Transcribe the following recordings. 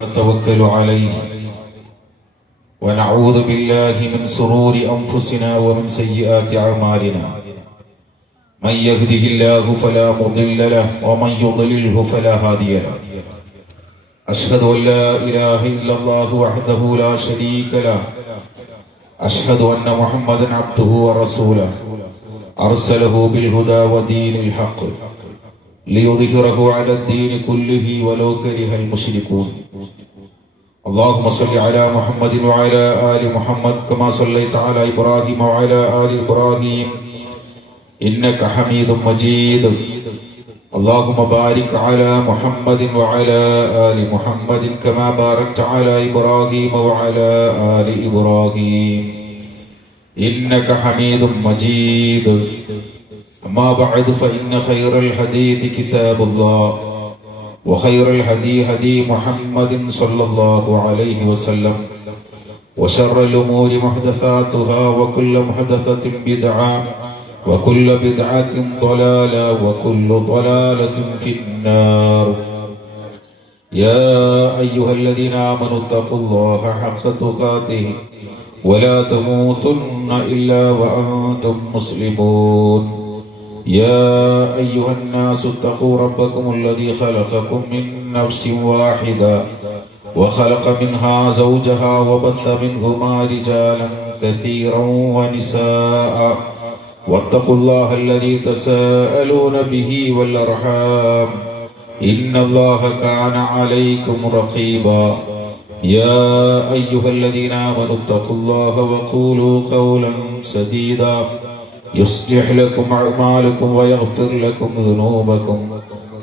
نتوكل عليه ونعوذ بالله من شرور أنفسنا ومن سيئات أعمالنا من يهده الله فلا مضل له ومن يضلله فلا هادي له أشهد أن لا إله إلا الله وحده لا شريك له أشهد أن محمدا عبده ورسوله أرسله بالهدى ودين الحق ليظهره على الدين كله ولو كره المشركون اللهم صل على محمد وعلى آل محمد كما صليت على إبراهيم وعلى آل إبراهيم إنك حميد مجيد اللهم بارك على محمد وعلى آل محمد كما باركت على إبراهيم وعلى آل إبراهيم إنك حميد مجيد أما بعد فإن خير الحديث كتاب الله وخير الهدي هدي محمد صلى الله عليه وسلم وشر الأمور محدثاتها وكل محدثة بدعة وكل بدعة ضلالة وكل ضلالة في النار يا أيها الذين آمنوا اتقوا الله حق تقاته ولا تموتن إلا وأنتم مسلمون يا أيها الناس اتقوا ربكم الذي خلقكم من نفس واحدة وخلق منها زوجها وبث منهما رجالا كثيرا ونساء واتقوا الله الذي تساءلون به والأرحام إن الله كان عليكم رقيبا يا أيها الذين آمنوا اتقوا الله وقولوا قولا سديدا يصلح لكم أعمالكم ويغفر لكم ذنوبكم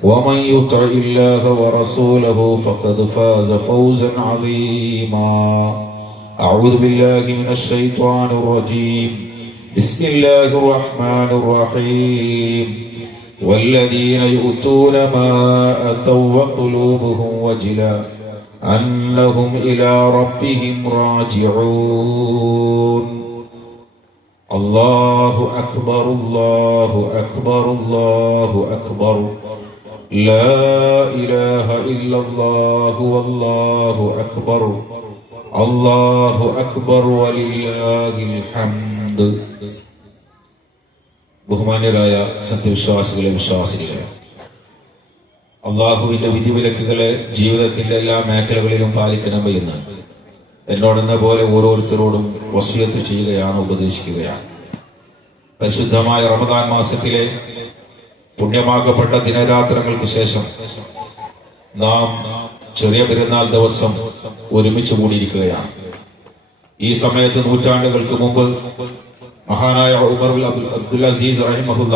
ومن يطع الله ورسوله فقد فاز فوزا عظيما أعوذ بالله من الشيطان الرجيم بسم الله الرحمن الرحيم والذين يؤتون ما أتوا وقلوبهم وجلا أنهم إلى ربهم راجعون الله أكبر الله أكبر الله أكبر لا إله إلا الله والله أكبر الله أكبر ولله الحمد ബഹുമാന്യരായ സത്യവിശ്വാസികളെ വിശ്വാസികളെ, അള്ളാഹുവിന്റെ വിധിവിലക്കുകളെ ജീവിതത്തിന്റെ എല്ലാ മേഖലകളിലും പാലിക്കണമേ എന്ന് എന്നോടെന്ന പോലെ ഓരോരുത്തരോടും വസിയത്ത് ചെയ്യുകയാണ്, ഉപദേശിക്കുകയാണ്. പരിശുദ്ധമായ റമദാൻ മാസത്തിലെ പുണ്യമാക്കപ്പെട്ട ദിനരാത്രങ്ങൾക്ക് ശേഷം നാം ചെറിയ പെരുന്നാൾ ദിവസം ഒരുമിച്ച് കൂടിയിരിക്കുകയാണ്. ഈ സമയത്ത് നൂറ്റാണ്ടുകൾക്ക് മുമ്പ് മഹാനായ ഉമർ അബ്ദുൽ അസീസ് റഹിമഹുല്ല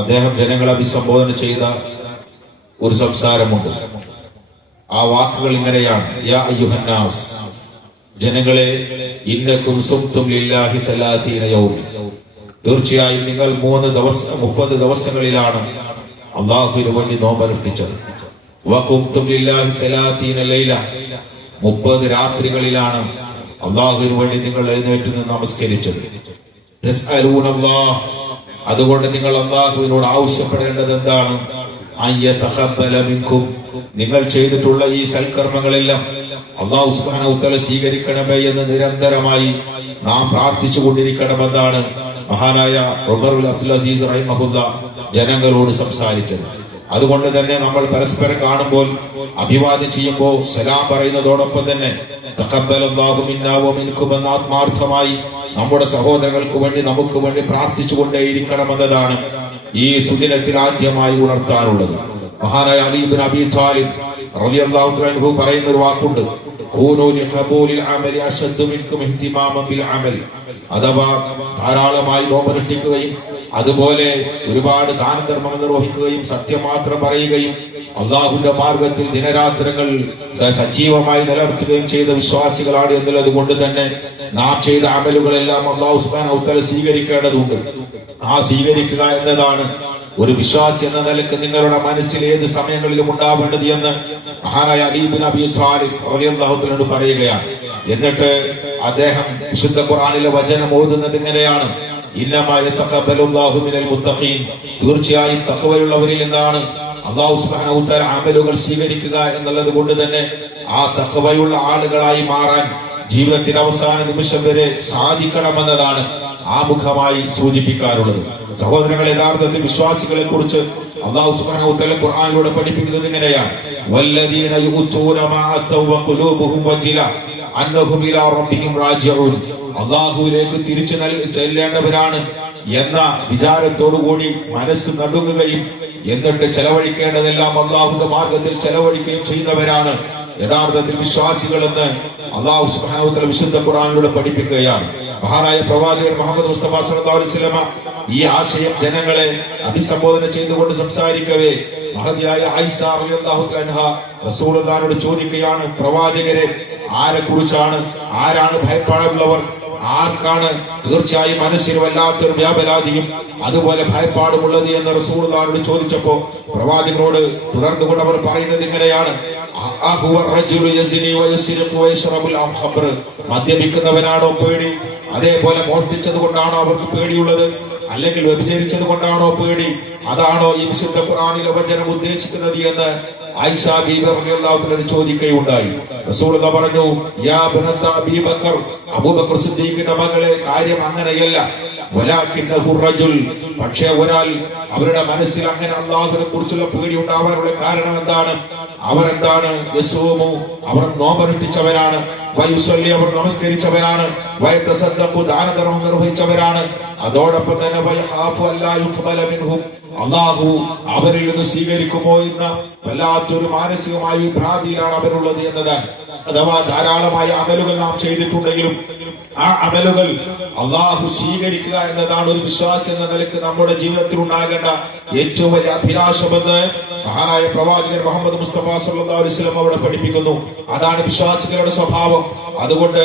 അദ്ദേഹം ജനങ്ങളെ അഭിസംബോധന ചെയ്ത ഒരു സംസാരമുണ്ട്. ആ വാക്കുകൾ ഇങ്ങനെയാണ്: യാ അയ്യുഹന്നാസ്, ജനങ്ങളെ, ഇന്നകും സുംതും ലില്ലാഹി 30 യൗമ, തീർച്ചയായും നിങ്ങൾ 30 ദിവസങ്ങളിലാണ് അല്ലാഹുവിന് വേണ്ടി നോമ്പനുഷ്ഠിച്ചത്. വഖുംതും ലില്ലാഹി 30 ലൈല, 30 രാത്രികളിലാണ് അല്ലാഹുവിന് വേണ്ടി നിങ്ങൾ എഴുന്നേറ്റ് നിന്ന് നമസ്കരിച്ചത്. തസ്അലൂനല്ലാഹ്, അതുകൊണ്ട് നിങ്ങൾ അല്ലാഹുവിനോട് ആവശ്യപ്പെടേണ്ടത് എന്താണ്? അയ്യതഖബ്ബല മിൻകും, നിങ്ങൾ ചെയ്തിട്ടുള്ള ഈ സൽക്കർമ്മങ്ങളെല്ലാം അല്ലാഹു സുബ്ഹാനഹു വ തആല സ്വീകരിക്കണമേ എന്ന് നിരന്തരമായി നാം പ്രാർത്ഥിച്ചു കൊണ്ടിരിക്കണമെന്നാണ് മഹാനായ ഉമർ അബ്ദുൽ അസീസ് റഹിമഹുല്ല ജനങ്ങളോട് സംസാരിച്ചത്. അതുകൊണ്ട് തന്നെ നമ്മൾ പരസ്പരം കാണുമ്പോൾ അഭിവാദ്യം ചെയ്യുമ്പോൾ സലാം പറയുന്നതോടൊപ്പം തന്നെ തഖബ്ബലല്ലാഹു മിന്നാ വ മിൻകും എന്ന ആത്മാർത്ഥമായി നമ്മുടെ സഹോദരങ്ങൾക്ക് വേണ്ടി നമുക്ക് വേണ്ടി പ്രാർത്ഥിച്ചുകൊണ്ടേയിരിക്കണമെന്നതാണ് ഈ സുദിനത്തിൽ ആദ്യമായി ഉണർത്താനുള്ളത്. മഹാനായ അലി ഇബ്നു അബീ ത്വാലിബ് റളിയല്ലാഹു അൻഹു പറയുന്ന ഒരു വാക്കുണ്ട്: കൂനൂ ലിഖബൂലിൽ അമലി അശദ്ദു മിൻകും ഇഹ്തിമാമൻ ബിൽ അമൽ, അഥവാ ധാരാളമായി നോമ്പനുഷ്ഠിക്കുകയും അതുപോലെ ഒരുപാട് ദാനധർമ്മങ്ങൾ നിർവഹിക്കുകയും സത്യം മാത്രം പറയുകയും അള്ളാഹുവിന്റെ മാർഗത്തിൽ ദിനരാത്രങ്ങൾ സജീവമായി നിലനിർത്തുകയും ചെയ്ത വിശ്വാസികളാണ് എന്നുള്ളത് കൊണ്ട് തന്നെ നാം ചെയ്ത അമലുകളെല്ലാം അല്ലാഹു സുബ്ഹാനഹു വ തആല സ്വീകരിക്കേണ്ടതുണ്ട്. ആ സ്വീകരിക്കുക എന്നതാണ് ഒരു വിശ്വാസി എന്ന നിലക്ക് നിങ്ങളുടെ മനസ്സിൽ ഏത് സമയങ്ങളിലും ഉണ്ടാവേണ്ടത് എന്ന് മഹാനായ അലി ഇബ്നു അബീ ത്വാലിബ് റളിയല്ലാഹു അൻഹു പറയുകയാണ്. എന്നിട്ട് അദ്ദേഹം വിശുദ്ധ ഖുർആനിലെ വചനം ഓതുന്നത് ഇങ്ങനെയാണ്: ഇന്നമാ യതഖബ്ബലുല്ലാഹു മിനൽ മുത്തഖീൻ, തീർച്ചയായും തഖ്വയുള്ളവരിൽ നിന്നാണ് അല്ലാഹു സുബ്ഹാനഹു വ തആല അമലുകൾ സ്വീകരിക്കുക എന്നുള്ളത് കൊണ്ട് തന്നെ ആ തഖ്വയുള്ള ആളുകളായി മാറാൻ ജീവിതത്തിന്റെ അവസാന നിമിഷം വരെ സാധിക്കണമെന്നതാണ് ആമുഖമായി സൂചിപ്പിക്കാറുള്ളത്. സഹോദരങ്ങളെ, യഥാർത്ഥത്തിൽ വിശ്വാസികളെ കുറിച്ച് അല്ലാഹു സുബ്ഹാനഹു വ തആല ഖുർആനിലൂടെ പഠിപ്പിക്കുന്നത് ഇങ്ങനെയാണ്: വല്ലദീന യുഊതൂന മാ അത്തൗ വഖുലൂബുഹും വജില അന്നഹും ഇലാ റബ്ബിഹിം റാജിഊൻ. അല്ലാഹുവിലേക്ക് തിരിച്ചു ചെല്ലേണ്ടവരാണ് എന്ന വിചാരത്തോടുകൂടി മനസ്സ് നടുങ്ങുകയും എന്നിട്ട് ചെലവഴിക്കേണ്ടതെല്ലാം അല്ലാഹുവിന്റെ മാർഗത്തിൽ ചെലവഴിക്കുകയും ചെയ്യുന്നവരാണ് യഥാർത്ഥത്തിൽ വിശ്വാസികളെന്ന് അല്ലാഹു സുബ്ഹാനഹു വ തആല വിശുദ്ധ ഖുർആനിലൂടെ പഠിപ്പിക്കുകയാണ്. മഹാനായ പ്രവാചകൻ മുഹമ്മദ് മുസ്തഫ സല്ലല്ലാഹു അലൈഹി വസല്ലമ ഈ ആശയം ജനങ്ങളെ അഭിസംബോധന ചെയ്തുകൊണ്ട് സംസാരിക്കവേ മഹതിയായ ആയിഷ റളിയല്ലാഹു അൻഹ റസൂലുള്ളാഹിയോട് ചോദിക്കുകയാണ്: പ്രവാചകരെ, ആരെ കുറിച്ചാണ്, ആരാണ് ഭയപ്പാടുള്ളവർ, ആർക്കാണ് തീർച്ചയായും മനസ്സിന് വല്ലാത്തൊരു വ്യാപലാതിയും അതുപോലെ ഭയപ്പാടുമുള്ളത് എന്ന് റസൂലുള്ളാഹിയോട് ചോദിച്ചപ്പോ പ്രവാചകനോട് തുടർന്നുകൊണ്ട് അവർ പറയുന്നത് ഇങ്ങനെയാണ്: മദ്യപിക്കുന്നവനാണോ പേടി? അതേപോലെ മോഷ്ടിച്ചത് കൊണ്ടാണോ അവർക്ക് പേടിയുള്ളത്? അല്ലെങ്കിൽ വ്യഭിചരിച്ചത് കൊണ്ടാണോ പേടി? അതാണോ ഈ വിശുദ്ധ ഖുർആനിലെ വചനം ഉദ്ദേശിക്കുന്നത് എന്ന് ആയിഷ ബീബി റളിയല്ലാഹു അൻഹ ചോദിക്കുകയുണ്ടായി. റസൂലുള്ളാഹി പറഞ്ഞു: യാ ബനത അബീ ബക്കർ, അബൂബക്കർ സിദ്ദീഖിന്റെ മകളെ, കാര്യം അങ്ങനെയല്ല. വലാകിന്നഹു റജുൽ, പക്ഷേ ഒരാൾ, അവരുടെ മനസ്സിൽ അങ്ങനെ അല്ലാഹുവിനെ കുറിച്ചുള്ള പേടി ഉണ്ടാവാനുള്ള കാരണം എന്താണ്? അവരെന്താണ്? യസൂമു, അവർ നോമ്പനുഷ്ഠിച്ചവരാണ്. വയുസല്ലി, അവർ നമസ്കരിച്ചവരാണ്. വയതസദ്ദഖു, ദാനധർമ്മം നിർവഹിച്ചവരാണ്. അതോടൊപ്പം തന്നെ വയഖാഫു അല്ലാ യുഖ്ബല മിൻഹും, അല്ലാഹു അവരിൽ നിന്ന് സ്വീകരിക്കുമോ എന്ന വല്ലാത്തൊരു മാനസികമായ ഭ്രാന്തിയിലാണ് അവരുള്ളത് എന്നതാണ്. അഥവാ ധാരാളമായ അമലുകൾ നാം ചെയ്തിട്ടുണ്ടെങ്കിലും ആ അമലുകൾ അല്ലാഹു സ്വീകരിക്കുക എന്നതാണ് ഒരു വിശ്വാസി എന്ന നിലയ്ക്ക് നമ്മുടെ ജീവിതത്തിൽ ഉണ്ടാകേണ്ട ഏറ്റവും വലിയ അഭിലാഷമെന്ന് മഹാനായ പ്രവാചകൻ മുഹമ്മദ് മുസ്തഫ സല്ലല്ലാഹു അലൈഹി വസല്ലം അവിടെ പഠിപ്പിക്കുന്നു. അതാണ് വിശ്വാസികളുടെ സ്വഭാവം. അതുകൊണ്ട്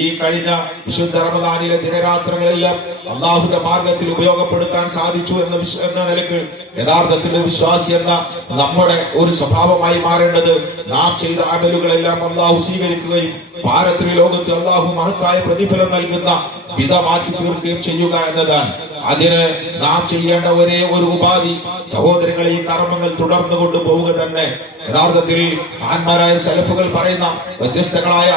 ഈ കഴിഞ്ഞ വിശുദ്ധ റമദാനിലെ ദിനരാത്രങ്ങളെല്ലാം അല്ലാഹുവിന്റെ മാർഗത്തിൽ ഉപയോഗപ്പെടുത്താൻ സാധിച്ചു എന്ന നിലയ്ക്ക് യഥാർത്ഥത്തിൽ വിശ്വാസി എന്ന നമ്മുടെ ഒരു സ്വഭാവമായി മാറേണ്ടത് നാം ചെയ്ത അമലുകളെല്ലാം അല്ലാഹു സ്വീകരിക്കുകയും പാരത്രിക ലോകത്ത് അല്ലാഹു മഹത്തായ പ്രതിഫലം നൽകുന്ന വിധമാക്കി തീർക്കുകയും ചെയ്യുക എന്നതാണ്. അതിന് നാം ചെയ്യേണ്ട ഒരേ ഒരു ഉപാധി, സഹോദരങ്ങളെ, ഈ കർമ്മങ്ങൾ തുടർന്നു കൊണ്ടുപോവുക തന്നെ. യഥാർത്ഥത്തിൽ മഹാന്മാരായ സലഫുകൾ പറയുന്ന വ്യത്യസ്തങ്ങളായ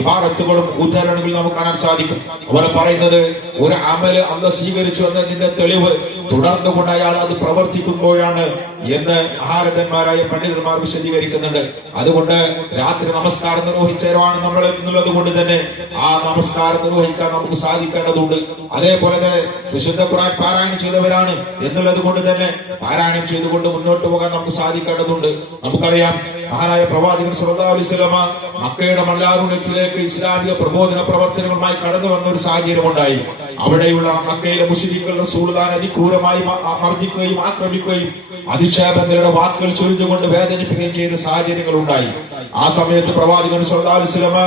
ഇബാറത്തുകളും ഉദാഹരണങ്ങളും നമുക്ക് കാണാൻ സാധിക്കും. അവർ പറയുന്നത്, ഒരു അമല് അല്ലാഹു സ്വീകരിച്ചു എന്നതിന്റെ തെളിവ് തുടർന്നുകൊണ്ട് അയാൾ അത് പ്രവർത്തിക്കുമ്പോഴാണ് എന്ന് മഹാരഥന്മാരായ പണ്ഡിതന്മാർ വിശദീകരിക്കുന്നുണ്ട്. അതുകൊണ്ട് രാത്രി നമസ്കാരം നിർവഹിച്ചവരാണ് നമ്മൾ എന്നുള്ളത് കൊണ്ട് തന്നെ ആ നമസ്കാരം നിർവഹിക്കാൻ നമുക്ക് സാധിക്കേണ്ടതുണ്ട്. അതേപോലെ തന്നെ വിശുദ്ധ ഖുർആൻ പാരായണം ചെയ്തവരാണ് എന്നുള്ളത് കൊണ്ട് തന്നെ പാരായണം ചെയ്തുകൊണ്ട് മുന്നോട്ട് പോകാൻ നമുക്ക് സാധിക്കേണ്ടതുണ്ട്. നമുക്കറിയാം, മഹാനായ പ്രവാചകൻ സല്ലല്ലാഹു അലൈഹി വസല്ലമ മക്കയുടെ മല്ലാറുണ്യത്തിലേക്ക് ഇസ്ലാമിക പ്രബോധന പ്രവർത്തനങ്ങളുമായി കടന്നു വന്ന ഒരു സാഹചര്യമുണ്ടായി. അവിടെയുള്ള മക്കയിലെ മുശ്രിക്കുകൾ റസൂലുള്ളാഹിനെ അതിക്രൂരമായി മർദ്ദിക്കുകയും ആക്രമിക്കുകയും അധിക്ഷേപങ്ങളുടെ വാക്കുകൾ ചൊല്ലിക്കൊണ്ട് വേദനിപ്പിക്കുകയും ചെയ്ത സാഹചര്യങ്ങൾ ഉണ്ടായി. ആ സമയത്ത് പ്രവാചകൻ സല്ലല്ലാഹു അലൈഹി വസല്ലമ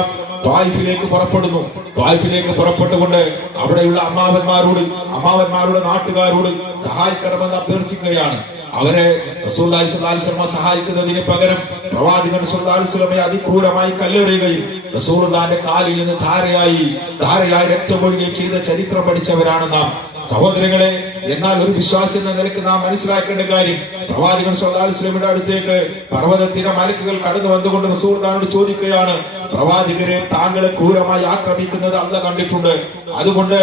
ത്വായിഫിലേക്ക് പുറപ്പെടുന്നു. ത്വായിഫിലേക്ക് പുറപ്പെട്ടുകൊണ്ട് അവിടെയുള്ള അമ്മാവന്മാരുടെ നാട്ടുകാരോട് സഹായിക്കണമെന്ന് അഭ്യർത്ഥിക്കുകയാണ്. അവരെ റസൂലുള്ളാഹി സ്വല്ലല്ലാഹു അലൈഹി വസല്ലം സഹായിക്കുന്നതിന് പകരം പ്രവാചകൻ സ്വല്ലല്ലാഹു അലൈഹി വസല്ലമയെ അതിക്രൂരമായി കല്ലെറിയുകയും റസൂലുള്ളാഹിന്റെ കാലിൽ നിന്ന് ധാരയായി രക്തമൊഴുകുകയും ചെയ്ത ചരിത്രം പഠിച്ചവരാണ് നാം. സഹോദരങ്ങളെ, എന്നാൽ ഒരു വിശ്വാസി എന്ന നിലയ്ക്ക് നാം മനസ്സിലാക്കേണ്ട കാര്യം, പ്രവാചകൻ സ്വല്ലല്ലാഹു അലൈഹി വസല്ലമയുടെ അടുത്തേക്ക് പർവ്വതത്തിന്റെ മലക്കുകൾ കടന്നു വന്നുകൊണ്ട് റസൂലുള്ളാഹിയോട് ചോദിക്കുകയാണ്: പ്രവാചകരെ, താങ്കളെ ക്രൂരമായി ആക്രമിക്കുന്നത് അല്ലാഹു കണ്ടിട്ടുണ്ട്. അതുകൊണ്ട്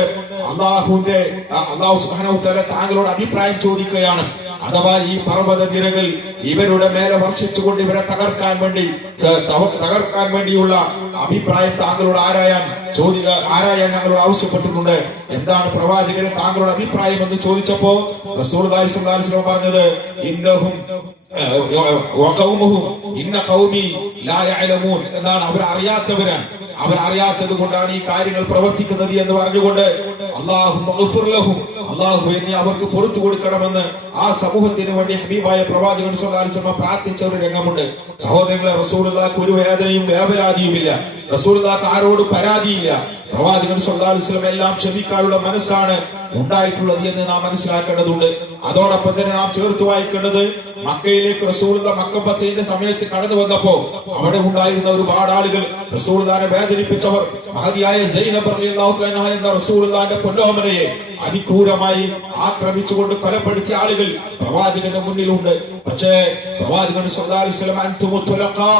അല്ലാഹു സുബ്ഹാനഹു വ തആല താങ്കളോട് അഭിപ്രായം ചോദിക്കുകയാണ്. അഥവാ ഈ പർവ്വത നിരകൾ ഇവരുടെ മേലെ വർഷിച്ചുകൊണ്ട് ഇവരെ തകർക്കാൻ വേണ്ടിയുള്ള അഭിപ്രായം താങ്കളോട് ആരായാൻ ഞങ്ങളോട് ആവശ്യപ്പെട്ടിട്ടുണ്ട്. എന്താണ് പ്രവാചകരെ താങ്കളുടെ അഭിപ്രായം എന്ന് ചോദിച്ചപ്പോ റസൂലുള്ളാഹി സ്വല്ലല്ലാഹു അലൈഹി വസല്ലം പറഞ്ഞത്, എന്നാണ് അവർ അറിയാത്തവരാണ്. അവരറിയാത്തത് കൊണ്ടാണ് ഈ കാര്യങ്ങൾ പ്രവർത്തിക്കുന്നത് എന്ന് പറഞ്ഞുകൊണ്ട് അല്ലാഹു നീ അവർക്ക് പുറത്തു കൊടുക്കണമെന്ന് ആ സമൂഹത്തിന് വേണ്ടി ഹബീബായ പ്രവാചകൻ സ്വല്ലല്ലാഹു അലൈഹി വസല്ലം പ്രാർത്ഥിച്ച ഒരു രംഗമുണ്ട്. സഹോദരങ്ങളെ, റസൂലുള്ളാഹിക്ക് ഒരു വേദനയും വേവലാതിയുമില്ല. റസൂലുള്ളാഹിക്ക് ആരോടും പരാതിയില്ല. പ്രവാചകൻ സ്വല്ലല്ലാഹു അലൈഹി വസല്ലം എല്ലാം ക്ഷമിക്കാനുള്ള മനസ്സാണ് ഉണ്ടായിട്ടുള്ളത് എന്ന് നാം മനസ്സിലാക്കേണ്ടതുണ്ട്. അതോടൊപ്പം തന്നെ നാം ചേർത്ത് വായിക്കേണ്ടത് മക്കയിലേക്ക് റസൂലുള്ളാഹി മക്ക ഫതഹിന്റെ സമയത്ത് കടന്നു വന്നപ്പോ അവിടെ ഉണ്ടായിരുന്ന ഒരുപാട് ആളുകൾ റസൂലുള്ളാഹിനെ വേദനിപ്പിച്ചവർ മഹദിയായ സൈനബ് റളിയല്ലാഹു അൻഹ എന്ന റസൂലുള്ളാഹിന്റെ പൊന്നോമനയെ അതിക്രൂരമായി ആക്രമിച്ചുകൊണ്ട് കൊലപ്പെടുത്തിയ ആളുകൾ പ്രവാചകന്റെ മുന്നിലുണ്ട്. പക്ഷേ പ്രവാചകൻ സ്വല്ലല്ലാഹു അലൈഹി വസല്ലം അൻതുമു തുലഖാ,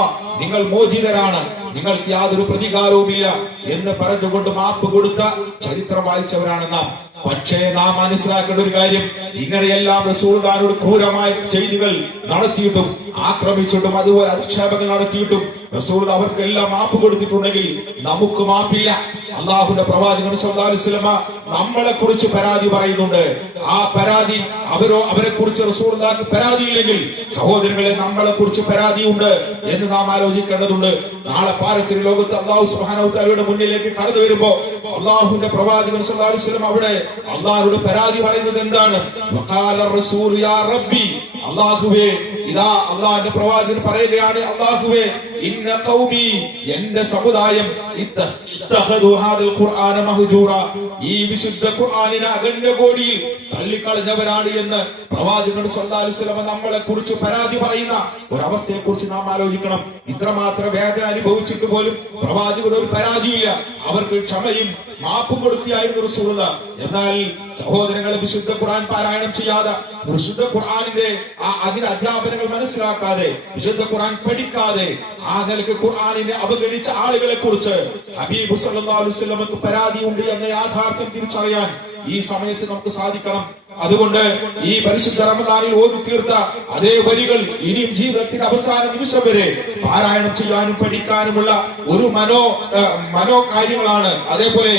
നിങ്ങൾ മോചിതരാണ്, നിങ്ങൾക്ക് യാതൊരു പ്രതികാരവുമില്ല എന്ന് പറഞ്ഞുകൊണ്ട് മാപ്പ് കൊടുത്ത ചരിത്രം വായിച്ചവരാണ് നാം. പക്ഷേ നാം മനസ്സിലാക്കേണ്ട ഒരു കാര്യം, ഇങ്ങനെയെല്ലാം റസൂലുള്ളാഹിയോട് ക്രൂരമായ ചെയ്തികൾ നടത്തിയിട്ടും ആക്രമിച്ചിട്ടും അതുപോലെ അധിക്ഷേപങ്ങൾ നടത്തിയിട്ടും റസൂൽ അവർക്കെല്ലാം മാപ്പ് കൊടുത്തിട്ടുണ്ടെങ്കിൽ നമുക്ക് മാപ്പില്ല. അള്ളാഹുവിന്റെ പ്രവാചകൻ സ്വല്ലല്ലാഹു അലൈഹി വസല്ലം നമ്മളെ കുറിച്ച് പരാതി പറയുന്നുണ്ട്. ആ പരാതി അവരെ കുറിച്ച് റസൂലുള്ളാഹിക്ക് പരാതിയില്ലെങ്കിൽ സഹോദരങ്ങളെ നമ്മളെ കുറിച്ച് പരാതിയുണ്ട് എന്ന് നാം ആലോചിക്കേണ്ടതുണ്ട്. നാളെ പാരത്രിക ലോകത്ത് അള്ളാഹു സുബ്ഹാനഹു വ തആലയുടെ മുന്നിലേക്ക് കടന്നു വരുമ്പോ അള്ളാഹുവിന്റെ പ്രവാചകൻ സ്വല്ലല്ലാഹു അലൈഹി വസല്ലം അവിടെ അള്ളാഹുവോട് പരാതി പറയുന്നത് എന്താണ്? വഖാല റസൂൽ യാ റബ്ബി, അള്ളാഹുവേ, ഇതാ അള്ളാഹുവിന്റെ പ്രവാചകൻ പറയുകയാണ്, അള്ളാഹുവേ, ഇന്ന ഖൗമി, എന്റെ സമുദായം ഇത്തഖദു ഹാദൽ ഖുർആന മഹ്ജൂറ, ഈ വിശുദ്ധ ഖുർആനിനെ അഗണ്യകോടിയിൽ തള്ളിക്കളഞ്ഞവരാണ് എന്ന് പ്രവാചകൻ സ്വല്ലല്ലാഹു അലൈഹി വസല്ലം നമ്മളെ കുറിച്ച് പരാതി പറയുന്ന ഒരവസ്ഥയെ കുറിച്ച് നാം ആലോചിക്കണം. ഇത്രമാത്രം വേദന അനുഭവിച്ചിട്ട് പോലും പ്രവാചകന് ഒരു പരാതിയില്ല. അവർക്ക് ക്ഷമയും മാപ്പും കൊടുക്കുകയായിരുന്നു റസൂലുള്ളാഹി. എന്നാൽ സഹോദരങ്ങളെ, വിശുദ്ധ ഖുർആൻ പാരായണം ചെയ്യാതെ, വിശുദ്ധ ഖുർആനിന്റെ അതിന്റെ അധ്യാപനങ്ങൾ മനസ്സിലാക്കാതെ, വിശുദ്ധ ഖുർആൻ പഠിക്കാതെ ആ നിലക്ക് ഖുർആനിനെ അവഗണിച്ച ആളുകളെ കുറിച്ച് ഹബീബ് സല്ലല്ലാഹു അലൈഹി വസല്ലമക്ക് പരാതിയുണ്ട് എന്ന യാഥാർത്ഥ്യം തിരിച്ചറിയാൻ ഈ സമയത്ത് നമുക്ക് സാധിക്കണം. അതുകൊണ്ട് ഈ പരിശുദ്ധ റമദാനിൽ ഓതി തീർത്ത അതേ വരികൾ ഇനിയും ജീവിതത്തിന്റെ അവസാന നിമിഷം വരെ പാരായണം ചെയ്യാനും പഠിക്കാനുമുള്ള ഒരു മനോ കാര്യങ്ങളാണ്. അതേപോലെ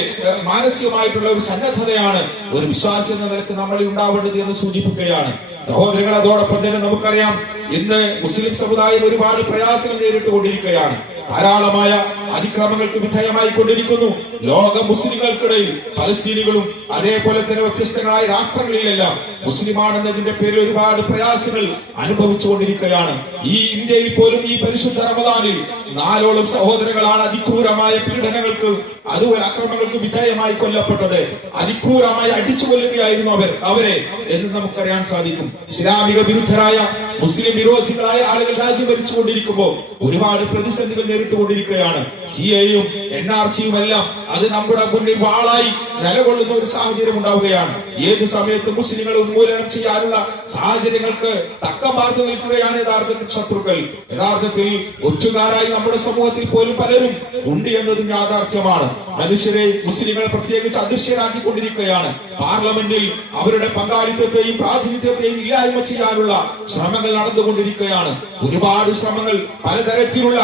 മാനസികമായിട്ടുള്ള ഒരു സന്നദ്ധതയാണ് ഒരു വിശ്വാസി എന്ന നിലക്ക് നമ്മളിൽ ഉണ്ടാവേണ്ടത് എന്ന് സൂചിപ്പിക്കുകയാണ്. സഹോദരങ്ങൾ, അതോടൊപ്പം തന്നെ നമുക്കറിയാം, ഇന്ന് മുസ്ലിം സമുദായം ഒരുപാട് പ്രയാസങ്ങൾ നേരിട്ടുകൊണ്ടിരിക്കുകയാണ്. ധാരാളമായ അതിക്രമങ്ങൾക്ക് വിധേയമായി കൊണ്ടിരിക്കുന്നു. ലോക മുസ്ലിങ്ങൾക്കിടയിൽ പലസ്തീനികളും അതേപോലെ തന്നെ വ്യത്യസ്തങ്ങളായ രാഷ്ട്രങ്ങളിലെല്ലാം മുസ്ലിമാണെന്നതിന്റെ പേരിൽ ഒരുപാട് പ്രയാസങ്ങൾ അനുഭവിച്ചുകൊണ്ടിരിക്കുകയാണ്. ഈ ഇന്ത്യയിൽ പോലും ഈ പരിശുദ്ധ റമദാനിൽ 4 സഹോദരങ്ങളാണ് അതിക്രൂരമായ പീഡനങ്ങൾക്ക് അതുപോലെ അക്രമങ്ങൾക്ക് വിധേയമായി കൊല്ലപ്പെട്ടത്. അതിക്രൂരമായി അടിച്ചു കൊല്ലുകയായിരുന്നു അവരെ എന്ന് നമുക്കറിയാൻ സാധിക്കും. ഇസ്ലാമിക വിരുദ്ധരായ മുസ്ലിം വിരോധികളായ ആളുകൾ രാജ്യം ഭരിച്ചുകൊണ്ടിരിക്കുമ്പോൾ ഒരുപാട് പ്രതിസന്ധികൾ നേരിട്ടുകൊണ്ടിരിക്കുകയാണ്. സിഎയും NRCയും എല്ലാം അത് നമ്മുടെ മുന്നിൽ വാളായി നിലകൊള്ളുന്ന ഒരു സാഹചര്യം ഉണ്ടാവുകയാണ്. ഏത് സമയത്ത് മുസ്ലിങ്ങളെ ഉന്മൂലനം ചെയ്യാനുള്ള സാഹചര്യങ്ങൾക്ക് തക്കം പാർത്തു നിൽക്കുകയാണ് യഥാർത്ഥത്തിൽ ശത്രുക്കൾ. യഥാർത്ഥത്തിൽ ഒറ്റുകാരായി നമ്മുടെ സമൂഹത്തിൽ പോലും പലരും ഉണ്ട് എന്നതും യാഥാർത്ഥ്യമാണ്. മനുഷ്യരെ, മുസ്ലിങ്ങളെ പ്രത്യേകിച്ച് അദൃശ്യരാക്കിക്കൊണ്ടിരിക്കുകയാണ്. പാർലമെന്റിൽ അവരുടെ പങ്കാളിത്തത്തെയും പ്രാതിനിധ്യത്തെയും ഇല്ലായ്മ ചെയ്യാനുള്ള ശ്രമങ്ങൾ നടന്നുകൊണ്ടിരിക്കുകയാണ്. ഒരുപാട് ശ്രമങ്ങൾ പലതരത്തിലുള്ള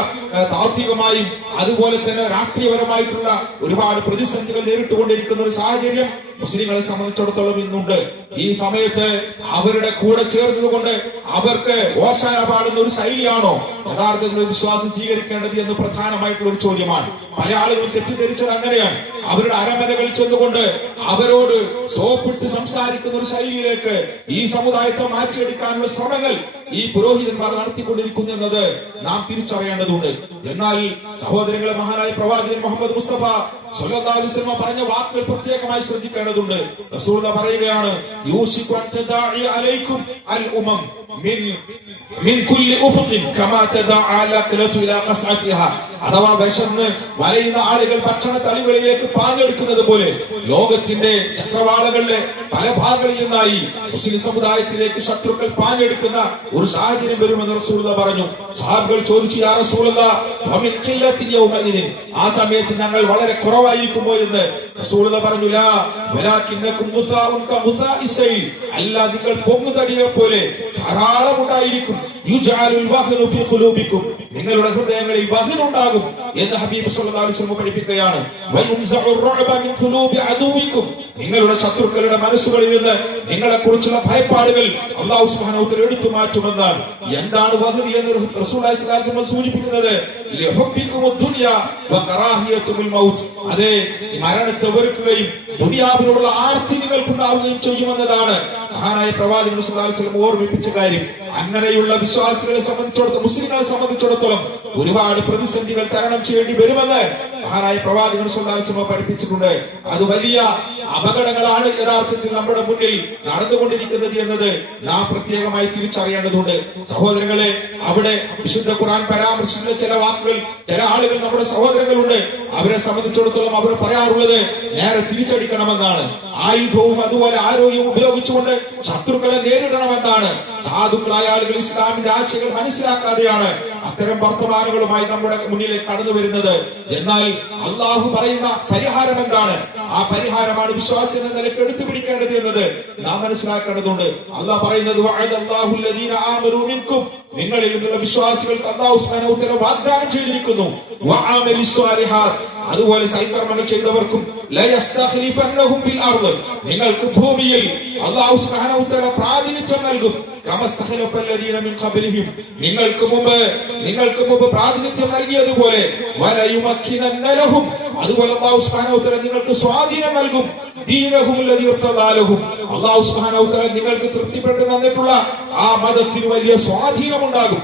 താത്വികമായും അതുപോലെ തന്നെ രാഷ്ട്രീയപരമായിട്ടുള്ള ഒരുപാട് പ്രതിസന്ധികൾ നേരിട്ടുകൊണ്ടിരിക്കുന്ന ഒരു സാഹചര്യം മുസ്ലിങ്ങളെ സംബന്ധിച്ചിടത്തോളം ഇന്നുണ്ട്. ഈ സമയത്ത് അവരുടെ കൂടെ ചേർന്നതുകൊണ്ട് അവർക്ക് ഓശാന പാടുന്ന ഒരു ശൈലിയാണോ യഥാർത്ഥത്തിൽ ഒരു വിശ്വാസം സ്വീകരിക്കേണ്ടത് എന്ന് പ്രധാനമായിട്ടുള്ള ഒരു ചോദ്യമാണ്. പല ആളുകളും തെറ്റിദ്ധരിച്ചത് അങ്ങനെയാണ്. അവരുടെ അരമനകളിൽ ചെന്നുകൊണ്ട് അവരോട് സോപ്പിട്ട് സംസാരിക്കുന്ന ഒരു ശൈലിയിലേക്ക് ഈ സമുദായത്തെ മാറ്റിയെടുക്കാനുള്ള ശ്രമങ്ങൾ ഈ പുരോഹിതന്മാർ നടത്തിക്കൊണ്ടിരിക്കുന്നു എന്നത് നാം തിരിച്ചറിയേണ്ടതുണ്ട്. എന്നാൽ സഹോദരങ്ങളെ, മഹാനായ പ്രവാചകൻ മുഹമ്മദ് മുസ്തഫ സ്വല്ലല്ലാഹു അലൈഹി വസല്ലം പറഞ്ഞ വാക്കുകൾ പ്രത്യേകമായി ശ്രദ്ധിക്കേണ്ടതുണ്ട്. റസൂൽ പറയുകയാണ്, യൂശികു അൻ തദാഇ അലൈക്കും അൽ ഉമം മിൻ കുല്ലി ഉഫഖിൻ കമാ തദാഅ ലഖലതു ഇലാ ഖസ്അതിഹാ. അഥവാ വിശന്ന് വലയുന്ന ആളുകൾ ഭക്ഷണ തളികളിലേക്ക് പാഞ്ഞെടുക്കുന്നത് പോലെ ലോകത്തിന്റെ ചക്രവാളങ്ങളിലെ പല ഭാഗങ്ങളിൽ നിന്നായി മുസ്ലിം സമുദായത്തിലേക്ക് ശത്രുക്കൾ പാഞ്ഞെടുക്കുന്ന ഒരു സാഹചര്യം വരുമെന്ന് റസൂലുള്ളാഹി പറഞ്ഞു. സഹാബികൾ ചോദിച്ചു, യാ റസൂലല്ലാഹ് വമിൻ ഖില്ലത്തിൻ യൗമഇദിൻ, ആ സമയത്ത് ഞങ്ങൾ വളരെ കുറവായിരിക്കുമോ എന്ന് റസൂലുള്ളാഹി പറഞ്ഞു, ലാ വലാകിന്നകും മുസാഉൻ കമുസാഇ സൈൽ, അല്ല, നിങ്ങൾ പൊങ്ങുതടിയെ പോലെ ധാരാളം ഉണ്ടായിരിക്കും. യുജഅലുൽ വഹ്നു ഫീ ഖുലൂബിക്കും, നിങ്ങളുടെ ഹൃദയങ്ങളിൽ വഹ്ൻ ഉണ്ടാകും എന്ന് ഹബീബ് സല്ലല്ലാഹു അലൈഹി വസല്ലം പഠിപ്പിക്കുകയാണ്. വയുൻസഉർ റഅബ മിൻ ഖുലൂബി അദുവിക്കും, നിങ്ങളുടെ ശത്രുക്കളുടെ മനസ്സുകളിൽ നിന്ന് നിങ്ങളെ കുറിച്ചുള്ള ഭയപ്പാടുകൾ അല്ലാഹു സുബ്ഹാനഹു വ തആല എടുത്തു മാറ്റുമെന്നാണ്. എന്താണ് വഹ്ൻ എന്ന് റസൂലുള്ളാഹി സ്വല്ലല്ലാഹു അലൈഹി വസല്ലം സൂചിപ്പിക്കുന്നത്? ലിഹുബ്ബികുമുദ് ദുനിയ വ കറാഹിയത്തുൽ മൗത്ത്, അതെ, മരണത്തെ വെറുക്കുകയും ദുനിയാവിനോടുള്ള ആർത്തി നിങ്ങൾക്കുണ്ടാവുകയും ചെയ്യുമെന്നതാണ് മഹാനായ പ്രവാചകൻ സ്വല്ലല്ലാഹു അലൈഹി വസല്ലം ഓർമ്മിപ്പിച്ച കാര്യം. അങ്ങനെയുള്ള വിശ്വാസികളെ സംബന്ധിച്ചിടത്തോളം, മുസ്ലിങ്ങളെ സംബന്ധിച്ചിടത്തോളം ഒരുപാട് പ്രതിസന്ധികൾ തരണം ചെയ്യേണ്ടി വരുമെന്ന് മഹാനായ പ്രവാചകൻ സ്വല്ലല്ലാഹു അലൈഹി വസല്ലം പഠിപ്പിച്ചിട്ടുണ്ട്. അത് വലിയ അപകടങ്ങളാണ് യഥാർത്ഥത്തിൽ നമ്മുടെ മുന്നിൽ നടന്നുകൊണ്ടിരിക്കുന്നത് എന്നത് നാം പ്രത്യേകമായി തിരിച്ചറിയേണ്ടതുണ്ട്. സഹോദരങ്ങളെ, അവിടെ വിശുദ്ധ ഖുർആൻ പരാമർശിക്കുന്ന ചില വാക്കുകൾ, ചില ആളുകൾ നമ്മുടെ സഹോദരങ്ങളുണ്ട്, അവരെ സംബന്ധിച്ചിടത്തോളം അവർ പറയാറുള്ളത് നേരെ തിരിച്ചടിക്കണമെന്നാണ്. ആയുധവും അതുപോലെ ആരോഗ്യവും ഉപയോഗിച്ചുകൊണ്ട് ശത്രുക്കളെ നേരിടണമെന്നാണ്. സാധുക്കളായ ആളുകൾ ഇസ്ലാമിന്റെ ആശയങ്ങൾ മനസ്സിലാക്കാതെയാണ് അത്തരം വർത്തമാനങ്ങളുമായി നമ്മുടെ മുന്നിലേക്ക് കടന്നു വരുന്നത്. എന്നാൽ അള്ളാഹു പറയുന്ന പരിഹാരം എന്താണ്? ആ പരിഹാരമാണ് വിശ്വാസി എന്ന നിലയ്ക്ക് എടുത്തു പിടിക്കേണ്ടത് എന്നത് നാം മനസ്സിലാക്കേണ്ടതുണ്ട്. അള്ളാഹ് പറയുന്നത് നിങ്ങളിൽ നിന്നുള്ള വിശ്വാസികൾക്ക് അല്ലാഹു സുബ്ഹാനഹു വ തആല വാഗ്ദാനം ചെയ്തിരിക്കുന്നു. അതുപോലെ സൽക്കർമ്മങ്ങൾ ചെയ്തവർക്കും നിങ്ങൾക്ക് ഭൂമിയിൽ അല്ലാഹു സുബ്ഹാനഹു വ തആല പ്രാതിനിധ്യം നൽകും. നിങ്ങൾക്ക് മുമ്പ് പ്രാതിനിധ്യം നൽകിയതുപോലെ അതുപോലെ അല്ലാഹു സുബ്ഹാനഹു വ തആല നിങ്ങൾക്ക് സ്വാധീനം നൽകും. അല്ലാഹു സുബ്ഹാനഹു വ തആല നിങ്ങൾക്ക് തൃപ്തിപ്പെട്ട് തന്നിട്ടുള്ള ആ മതത്തിന് വലിയ സ്വാധീനമുണ്ടാകും.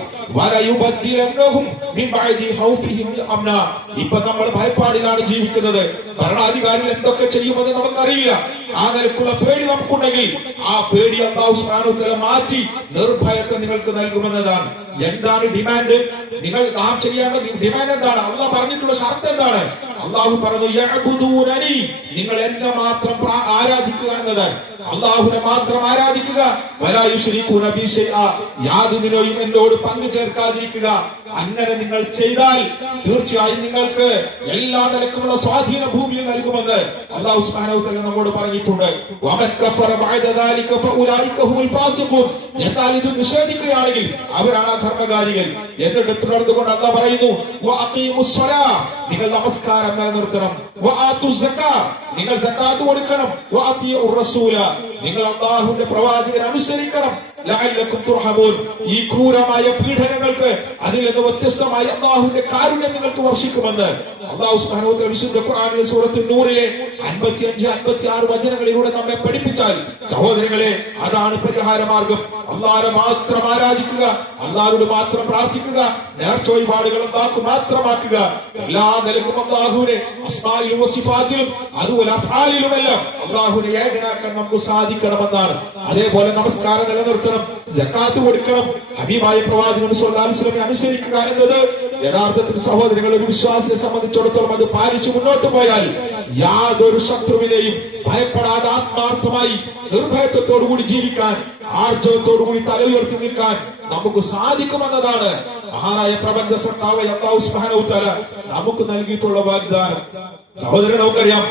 ഇപ്പൊ നമ്മൾ ഭയപ്പാടിലാണ് ജീവിക്കുന്നത്. ഭരണാധികാരികൾ എന്തൊക്കെ ചെയ്യുമെന്ന് നമുക്കറിയില്ല. ആ നിലക്കുള്ള പേടി നമുക്കുണ്ടെങ്കിൽ ആ പേടി അല്ലാഹു സുബ്ഹാനഹു വ തആല മാറ്റി നിർഭയത്തെ നിങ്ങൾക്ക് നൽകുമെന്നതാണ്. എന്താണ് ഡിമാൻഡ്? നാം ചെയ്യേണ്ട ഡിമാൻഡ് എന്താണ്? അല്ലാഹ് പറഞ്ഞിട്ടുള്ള ഷർത്ത് എന്താണ്? അല്ലാഹു പറഞ്ഞു യഅബുദൂനനി, നിങ്ങൾ എന്നെ മാത്രം ആരാധിക്കുക എന്നതാണ്. അല്ലാഹുവിനെ മാത്രം ആരാധിക്കുക. വലാ യുശ്രികൂന ബി ശൈഅ, യാതൊന്നിനെയും എന്നോട് പങ്കു ചേർക്കാതിരിക്കുക. അങ്ങനെ നിങ്ങൾ ചെയ്താൽ തീർച്ചയായും നിങ്ങൾക്ക് എല്ലാ നിലക്കുമുള്ള സ്വാധീന ഭൂമിയിൽ നൽകുമെന്ന് അല്ലാഹു സുബ്ഹാനഹു വ തആല നമ്മോട് പറഞ്ഞിട്ടുണ്ട്. വമൻ കഫറ ബഅദ ദാലിക ഫഉലൈക ഹുമുൽ ഫാസിഖൂൻ, എന്നാൽ ഇത് നിഷേധിക്കുകയാണെങ്കിൽ അവരാണ് ധർമ്മകാരികൾ. എന്നിട്ട് തുടർന്നുകൊണ്ട് അല്ലാഹ് പറയുന്നു വഅഖീമുസ് സ്വലാ, നിങ്ങൾ നമസ്കാരം നിലനിർത്തണം. വആതുസ് സക്കാ, നിങ്ങൾ സക്കാത്ത് കൊടുക്കണം. വഅതിഉർ റസൂല, നിങ്ങൾ അല്ലാഹുവിന്റെ പ്രവാചകനെ അനുസരിക്കണം. ലഅല്ലക്കും തുർഹമൂൻ, ഈ ക്രൂരമായ പീഡനങ്ങൾക്ക് അതിൽ നിന്ന് വ്യത്യസ്തമായി അല്ലാഹുവിന്റെ കാരുണ്യം നിങ്ങൾക്ക് വർഷിക്കുമെന്ന് അല്ലാഹു സുബ്ഹാനഹു വ തആല വിശുദ്ധ ഖുർആനിലെ സൂറത്തുൽ നൂറിലെ 55-56 വചനങ്ങളിലൂടെ നമ്മെ പഠിപ്പിച്ചാൽ, സഹോദരങ്ങളെ, അതാണ് പരിഹാര മാർഗം. അല്ലാഹുവിനെ മാത്രം ആരാധിക്കുക, അല്ലാഹുവോട് മാത്രം പ്രാർത്ഥിക്കുക, നേർച്ച വഴിപാടുകൾ അല്ലാഹുവിന് മാത്രമാക്കുക. എല്ലാ നിലക്കും അല്ലാഹുവിനെ അസ്മാഇലും വസിഫാത്തിലും അതുപോലെ അഫ്ആലിലുമെല്ലാം അല്ലാഹുവിനെ ഏകനാക്കാൻ നമുക്ക് സാധിക്കണമെന്നാണ്. അതേപോലെ നമസ്കാരം നിലനിർത്തണം, സക്കാത്ത് കൊടുക്കണം, ഹബീബായ പ്രവാചകൻ സ്വല്ലല്ലാഹു അലൈഹി വസല്ലമയെ അനുസരിക്കുക എന്നത് യഥാർത്ഥത്തിൽ സഹോദരങ്ങൾ ഒരു വിശ്വാസിയെ സംബന്ധിച്ചിടത്തോളം അത് പാലിച്ചു മുന്നോട്ട് പോയാൽ യാതൊരു ശത്രുവിനെയും ഭയപ്പെടാതെ ആത്മാർത്ഥമായി നിർഭയത്വത്തോടുകൂടി ജീവിക്കാൻ, ആർജവത്തോടുകൂടി തല ഉയർത്തി നിൽക്കാൻ നമുക്ക് സാധിക്കുമെന്നതാണ് മഹാനായ പ്രപഞ്ച സൃഷ്ടാവ് അല്ലാഹു സുബ്ഹാനഹു വ തആല നമുക്ക് നൽകിയിട്ടുള്ള വാഗ്ദാനം. സഹോദരൻ, നമുക്കറിയാം,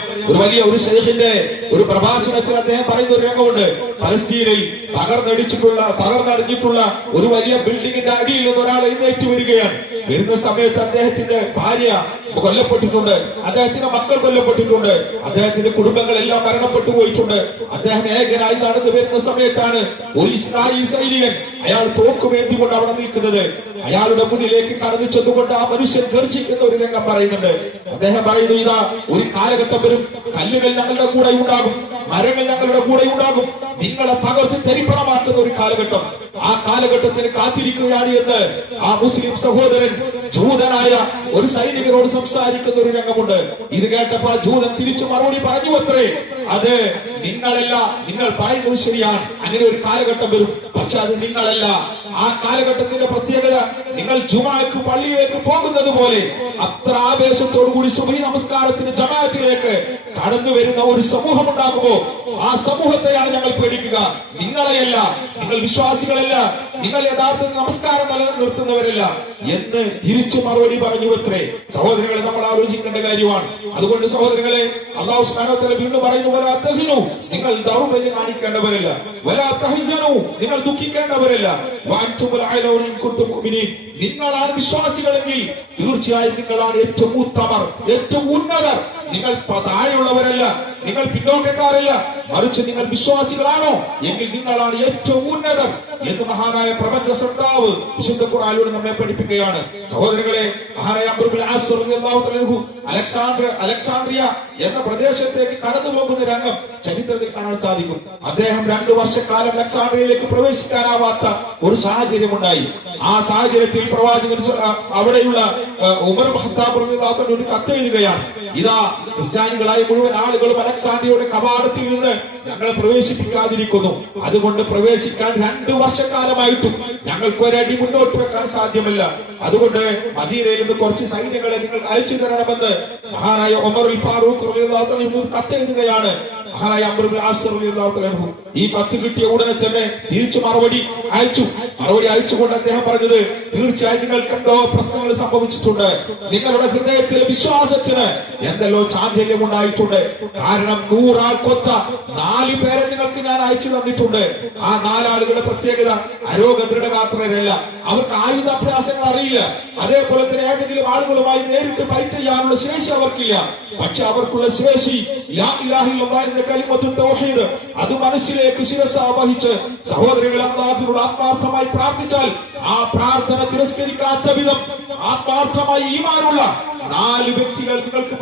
ഒരു ശൈഖിന്റെ ഒരു പ്രഭാഷണത്തിൽ അദ്ദേഹം പറയുന്ന ഒരു രംഗമുണ്ട്. പലസ്തീനിൽ തകർന്നടിഞ്ഞിട്ടുള്ള ഒരു വലിയ ബിൽഡിങ്ങിന്റെ അടിയിൽ നിന്ന് ഒരാൾ എഴുന്നേറ്റ് വരികയാണ്. വരുന്ന സമയത്ത് അദ്ദേഹത്തിന്റെ ഭാര്യ കൊല്ലപ്പെട്ടിട്ടുണ്ട്, അദ്ദേഹത്തിന്റെ മക്കൾ കൊല്ലപ്പെട്ടിട്ടുണ്ട്, അദ്ദേഹത്തിന്റെ കുടുംബങ്ങളെല്ലാം മരണപ്പെട്ടു പോയിട്ടുണ്ട്. അദ്ദേഹം ഏകനായി നടന്നു വരുന്ന സമയത്താണ് ഒരു ഇസ്രായേൽ സൈനികൻ, അയാൾ തോക്കുമേന്തിക്കൊണ്ട് അവിടെ നിൽക്കുന്നത്. അയാളുടെ മുന്നിലേക്ക് കടന്നു ചെന്നുകൊണ്ട് ആ മനുഷ്യൻ ഗർജിക്കുന്ന ഒരു രംഗം പറയുന്നുണ്ട്. അദ്ദേഹം പറയുന്നു, ഇതാ ഒരു കാലഘട്ടം വരും, കല്ലുകൾ ഞങ്ങളുടെ കൂടെ ഉണ്ടാകും, മരങ്ങൾ ഞങ്ങളുടെ കൂടെ ഉണ്ടാകും, നിങ്ങളെ തകർത്ത് തരിപ്പണമാക്കുന്ന ഒരു കാലഘട്ടം. ആ കാലഘട്ടത്തിന് കാത്തിരിക്കുകയാണ് എന്ന് ആ മുസ്ലിം സഹോദരൻ ജൂതനായ ഒരു സൈനികരോട് സംസാരിക്കുന്ന ഒരു രംഗമുണ്ട്. ഇത് കേട്ടപ്പോൾ ജൂതൻ തിരിച്ചു മറുപടി പറഞ്ഞു അത്രേ, അത് നിങ്ങളല്ല, നിങ്ങൾ പറയുന്നത് ശരിയാണ്, അങ്ങനെ ഒരു കാലഘട്ടം വരും, പക്ഷെ അത് നിങ്ങളല്ല. ആ കാലഘട്ടത്തിന്റെ പ്രത്യേകത, നിങ്ങൾ ജുമാക്ക് പള്ളിയിലേക്ക് പോകുന്നത് പോലെ അത്ര ആവേശത്തോടു കൂടി സുബഹി നമസ്കാരത്തിന് ജമാഅത്തിലേക്ക് കടന്നു വരുന്ന ഒരു സമൂഹം ഉണ്ടാകുമോ, ആ സമൂഹത്തെയാണ് ഞങ്ങൾ പേടിക്കുക, നിങ്ങളെയല്ല. നിങ്ങൾ വിശ്വാസികളല്ല, നിങ്ങൾ യഥാർത്ഥ നമസ്കാരം നിലനിർത്തുന്നവരല്ല എന്ന് തിരിച്ചു മറുപടി പറഞ്ഞു അത്രേ. സഹോദരങ്ങളെ, നമ്മൾ ആലോചിക്കേണ്ട കാര്യമാണ്. അതുകൊണ്ട് സഹോദരങ്ങളെ, അല്ലാഹു സുബ്ഹാനഹു വ തആല വീണ്ടും പറയുന്നു, വലാ തഹിനു, നിങ്ങൾ ദൗർബല്യം കാണിക്കേണ്ടവരല്ല, വലാ തഹ്സനു, നിങ്ങൾ ദുഃഖിക്കേണ്ടവരല്ല, വഅൻതുമുൽ അലൗന ഇൻ കുൻതും മുഅ്മിനീൻ, നിങ്ങളാണ് വിശ്വാസികളെങ്കിൽ തീർച്ചയായും നിങ്ങളാണ് ഏറ്റവും ഉത്തമർ, ഏറ്റവും ഉന്നതർ. നിങ്ങൾ താഴെയുള്ളവരല്ല, നിങ്ങൾ പിന്നോക്കക്കാരല്ല, മറിച്ച് നിങ്ങൾ വിശ്വാസികളാണോ എങ്കിൽ നിങ്ങളാണ് ഏറ്റവും ഉന്നതർ എന്ന് മഹാനായ പ്രപഞ്ച സൃഷ്ടാവ് വിശുദ്ധ ഖുർആനിലൂടെ നമ്മെ പഠിപ്പിക്കുകയാണ്. സഹോദരങ്ങളെ, മഹാനായ അംർ ഇബ്നു ആസ് റളിയല്ലാഹു തആല അലക്സാണ്ട്രിയ എന്ന പ്രദേശത്തേക്ക് കടന്നു പോകുന്ന രംഗം ചരിത്രത്തിൽ കാണാൻ സാധിക്കും. അദ്ദേഹം 2 വർഷക്കാലം അലക്സാണ്ട്രിയയിലേക്ക് പ്രവേശിക്കാനാവാത്ത ഒരു സാഹചര്യം ഉണ്ടായി. ആ സാഹചര്യത്തിൽ പ്രവാചകൻ അവിടെയുള്ള ഉമർ ഖത്താബ് റളിയല്ലാഹു അൻഹു ഒരു കത്തെഴുതുകയാണ്. ഇതാ ക്രിസ്ത്യാനികളായ മുഴുവൻ ആളുകളും അലക്സാണ്ട്രിയയുടെ കവാടത്തിൽ നിന്ന് ഞങ്ങളെ പ്രവേശിപ്പിക്കാതിരിക്കുന്നു. അതുകൊണ്ട് പ്രവേശിക്കാൻ 2 വർഷക്കാലമായിട്ടും ഞങ്ങൾക്ക് ഒരടി മുന്നോട്ട് വെക്കാൻ സാധ്യമല്ല. അതുകൊണ്ട് മദീനയിൽ നിന്ന് കുറച്ച് സൈന്യങ്ങളെ നിങ്ങൾ അയച്ചു തരണമെന്ന് മഹാനായ ഉമർ ഫാറൂഖ് റളിയല്ലാഹു അൻഹു കത്തെഴുതുകയാണ്. മഹാനായ അംർ ഇബ്നു ആസ് റളിയല്ലാഹു അൻഹു ഈ കത്ത് കിട്ടിയ ഉടനെ തന്നെ തിരിച്ചു മറുപടി അയച്ചുകൊണ്ട് അദ്ദേഹം പറഞ്ഞത്, തീർച്ചയായും നിങ്ങൾക്ക് എന്തോ പ്രശ്നങ്ങൾ സംഭവിച്ചിട്ടുണ്ട്. നിങ്ങളുടെ ഹൃദയത്തിലെ വിശ്വാസത്തിന് എന്തെല്ലോ ചാഞ്ചല്യം ഉണ്ടായിട്ടുണ്ട്. കാരണം 100 ആൾക്കൊത്ത 4 പേരെ നിങ്ങൾക്ക് ഞാൻ അയച്ചു തന്നിട്ടുണ്ട്. ആ 4 ആളുകളുടെ പ്രത്യേകത അരോഗദൃഢഗാത്രരല്ല, അവർക്ക് ആയുധാഭ്യാസങ്ങൾ അറിയില്ല. അതേപോലെ തന്നെ ഏതെങ്കിലും ആളുകളുമായി നേരിട്ട് ഫൈറ്റ് ചെയ്യാനുള്ള ശേഷി അവർക്കില്ല. പക്ഷെ അവർക്കുള്ള ശേഷി ലാ ഇലാഹ ഇല്ലല്ലാഹ് എന്ന കലിമത്തുൽ തൗഹീദ് അത് മനസ്സിലേക്ക് ശിരസാവഹിച്ച് സഹോദരങ്ങളെ അല്ലാഹുവിനോട് ആത്മാർത്ഥമായി പ്രാർത്ഥിച്ചാൽ ആ പ്രാർത്ഥന തിരസ്കരിക്കാത്ത വിധം ആത്മാർത്ഥമായി ഈമാനുള്ള 4 വ്യക്തികൾ നിങ്ങൾക്ക്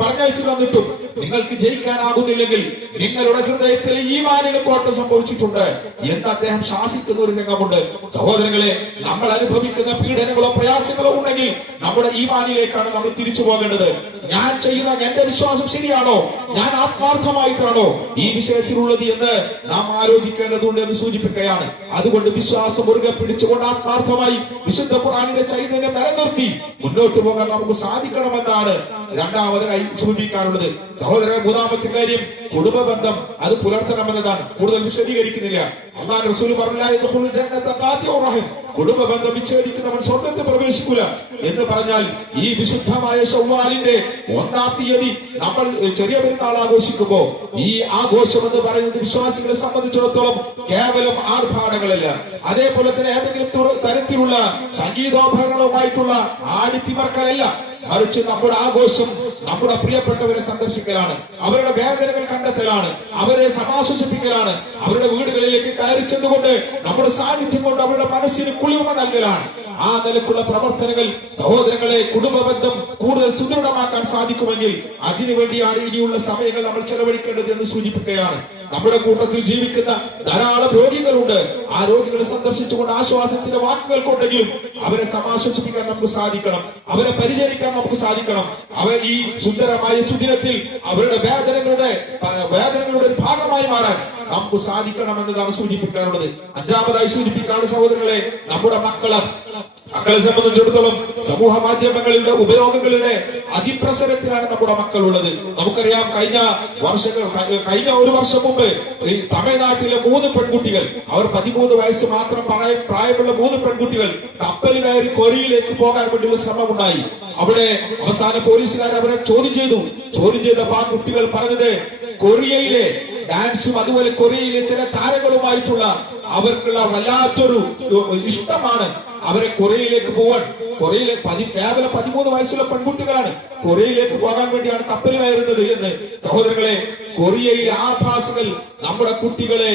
പറഞ്ഞയച്ചു തന്നിട്ടും നിങ്ങൾക്ക് ജയിക്കാനാകുന്നില്ലെങ്കിൽ നിങ്ങളുടെ ഹൃദയത്തിൽ ഈമാനിന് കോട്ടം സംഭവിച്ചിട്ടുണ്ട് എന്ന് അദ്ദേഹം ശാസിക്കുന്ന ഒരു രംഗമുണ്ട്. സഹോദരങ്ങളെ, നമ്മൾ അനുഭവിക്കുന്ന പീഡനങ്ങളോ പ്രയാസങ്ങളോ ഉണ്ടെങ്കിൽ നമ്മുടെ ഈമാനിലേക്കാണ് നമ്മൾ തിരിച്ചു പോകേണ്ടത്. ഞാൻ ചെയ്യുന്ന എന്റെ വിശ്വാസം ശരിയാണോ, ഞാൻ ആത്മാർത്ഥമായിട്ടാണോ ഈ വിഷയത്തിലുള്ളത് എന്ന് നാം ആലോചിക്കേണ്ടതുണ്ട് എന്ന് സൂചിപ്പിക്കുകയാണ്. അതുകൊണ്ട് വിശ്വാസം മുറുകെ പിടിച്ചുകൊണ്ട് ആത്മാർത്ഥമായി വിശുദ്ധ ഖുർആനിന്റെ ചൈതന്യം നിലനിർത്തി മുന്നോട്ട് പോകാൻ നമുക്ക് സാധിക്കണമെന്നാണ് രണ്ടാമതായി സൂചിപ്പിക്കാനുള്ളത്. സഹോദരൻ, മൂന്നാമത്തെ കാര്യം കുടുംബ ബന്ധം അത് പുലർത്തണമെന്നതാണ്. കൂടുതൽ വിശദീകരിക്കുന്നില്ല. അല്ലാഹു റസൂൽ പറഞ്ഞു, കുടുംബ ബന്ധം വിച്ഛേദിക്കുന്നവൻ സ്വർഗ്ഗത്തിൽ പ്രവേശിക്കൂല എന്ന് പറഞ്ഞാൽ ഈ വിശുദ്ധമായ ശവ്വാലിന്റെ 1-ാം തീയതി നമ്മൾ ചെറിയ പെരുന്നാൾ ആഘോഷിക്കുമ്പോ ഈ ആഘോഷം എന്ന് പറയുന്നത് വിശ്വാസികളെ സംബന്ധിച്ചിടത്തോളം കേവലം ആർഭാടങ്ങളല്ല, അതേപോലെ തന്നെ ഏതെങ്കിലും തരത്തിലുള്ള സംഗീതോപകരണവുമായിട്ടുള്ള ആടിത്തിമർക്കലല്ല, മറിച്ച് നമ്മുടെ ആഘോഷം നമ്മുടെ പ്രിയപ്പെട്ടവരെ സന്ദർശിക്കലാണ്, അവരുടെ വേദനകൾ കണ്ടെത്തലാണ്, അവരെ സമാശ്വസിപ്പിക്കലാണ്, അവരുടെ വീടുകളിലേക്ക് കയറി ചെന്നുകൊണ്ട് നമ്മുടെ സാന്നിധ്യം കൊണ്ട് അവരുടെ മനസ്സിന് കുളിർമ നൽകലാണ്. ആ നിലക്കുള്ള പ്രവർത്തനങ്ങൾ സഹോദരങ്ങളെ കുടുംബ ബന്ധം കൂടുതൽ സുദൃഢമാക്കാൻ സാധിക്കുമെങ്കിൽ അതിനുവേണ്ടിയാണ് ഇനിയുള്ള സമയങ്ങൾ നമ്മൾ ചെലവഴിക്കേണ്ടത് എന്ന് സൂചിപ്പിക്കുകയാണ്. നമ്മുടെ കൂട്ടത്തിൽ ജീവിക്കുന്ന ധാരാളം രോഗികളുണ്ട്. ആ രോഗികളെ സന്ദർശിച്ചുകൊണ്ട് ആശ്വാസത്തിന്റെ വാക്കുകൾ കൊണ്ടെങ്കിലും അവരെ സമാശ്വസിപ്പിക്കാൻ നമുക്ക് സാധിക്കണം, അവരെ പരിചരിക്കാൻ നമുക്ക് സാധിക്കണം. അവർ ഈ സുന്ദരമായ സുദിനത്തിൽ അവരുടെ വേദനകളുടെ ഭാഗമായി മാറാൻ നമുക്ക് സാധിക്കണമെന്നതാണ് സൂചിപ്പിക്കാനുള്ളത്. 5-മതായി സൂചിപ്പിക്കാനുള്ള സഹോദരങ്ങളെ, നമ്മുടെ മക്കളെ സംബന്ധിച്ചിടത്തോളം സമൂഹ മാധ്യമങ്ങളുടെ ഉപയോഗങ്ങളുടെ അതിപ്രസരത്തിലാണ് നമ്മുടെ മക്കൾ ഉള്ളത്. നമുക്കറിയാം, കഴിഞ്ഞ 1 വർഷം മുമ്പ് ഈ തമിഴ്നാട്ടിലെ 3 പെൺകുട്ടികൾ, അവർ 13 വയസ്സ് മാത്രം പ്രായമുള്ള 3 പെൺകുട്ടികൾ കപ്പൽ കയറി കൊറിയയിലേക്ക് പോകാൻ വേണ്ടിയുള്ള ശ്രമമുണ്ടായി. അവിടെ അവസാന പോലീസുകാർ അവരെ ചോദ്യം ചെയ്തപ്പോൾ ആ കുട്ടികൾ പറഞ്ഞത് കൊറിയയിലെ ഡാൻസും അതുപോലെ കൊറിയയിലെ ചില താരങ്ങളുമായിട്ടുള്ള അവർക്കുള്ള വല്ലാത്തൊരു ഇഷ്ടമാണ് അവരെ കൊറിയയിലേക്ക് പോവാൻ. കൊറിയയിലെ കേവലം 13 വയസ്സുള്ള പെൺകുട്ടികളാണ് കൊറിയയിലേക്ക് പോകാൻ വേണ്ടിയാണ് കപ്പൽ കയറുന്നത് എന്ന്. സഹോദരങ്ങളെ, കൊറിയയിലെ ആഭാസങ്ങൾ നമ്മുടെ കുട്ടികളെ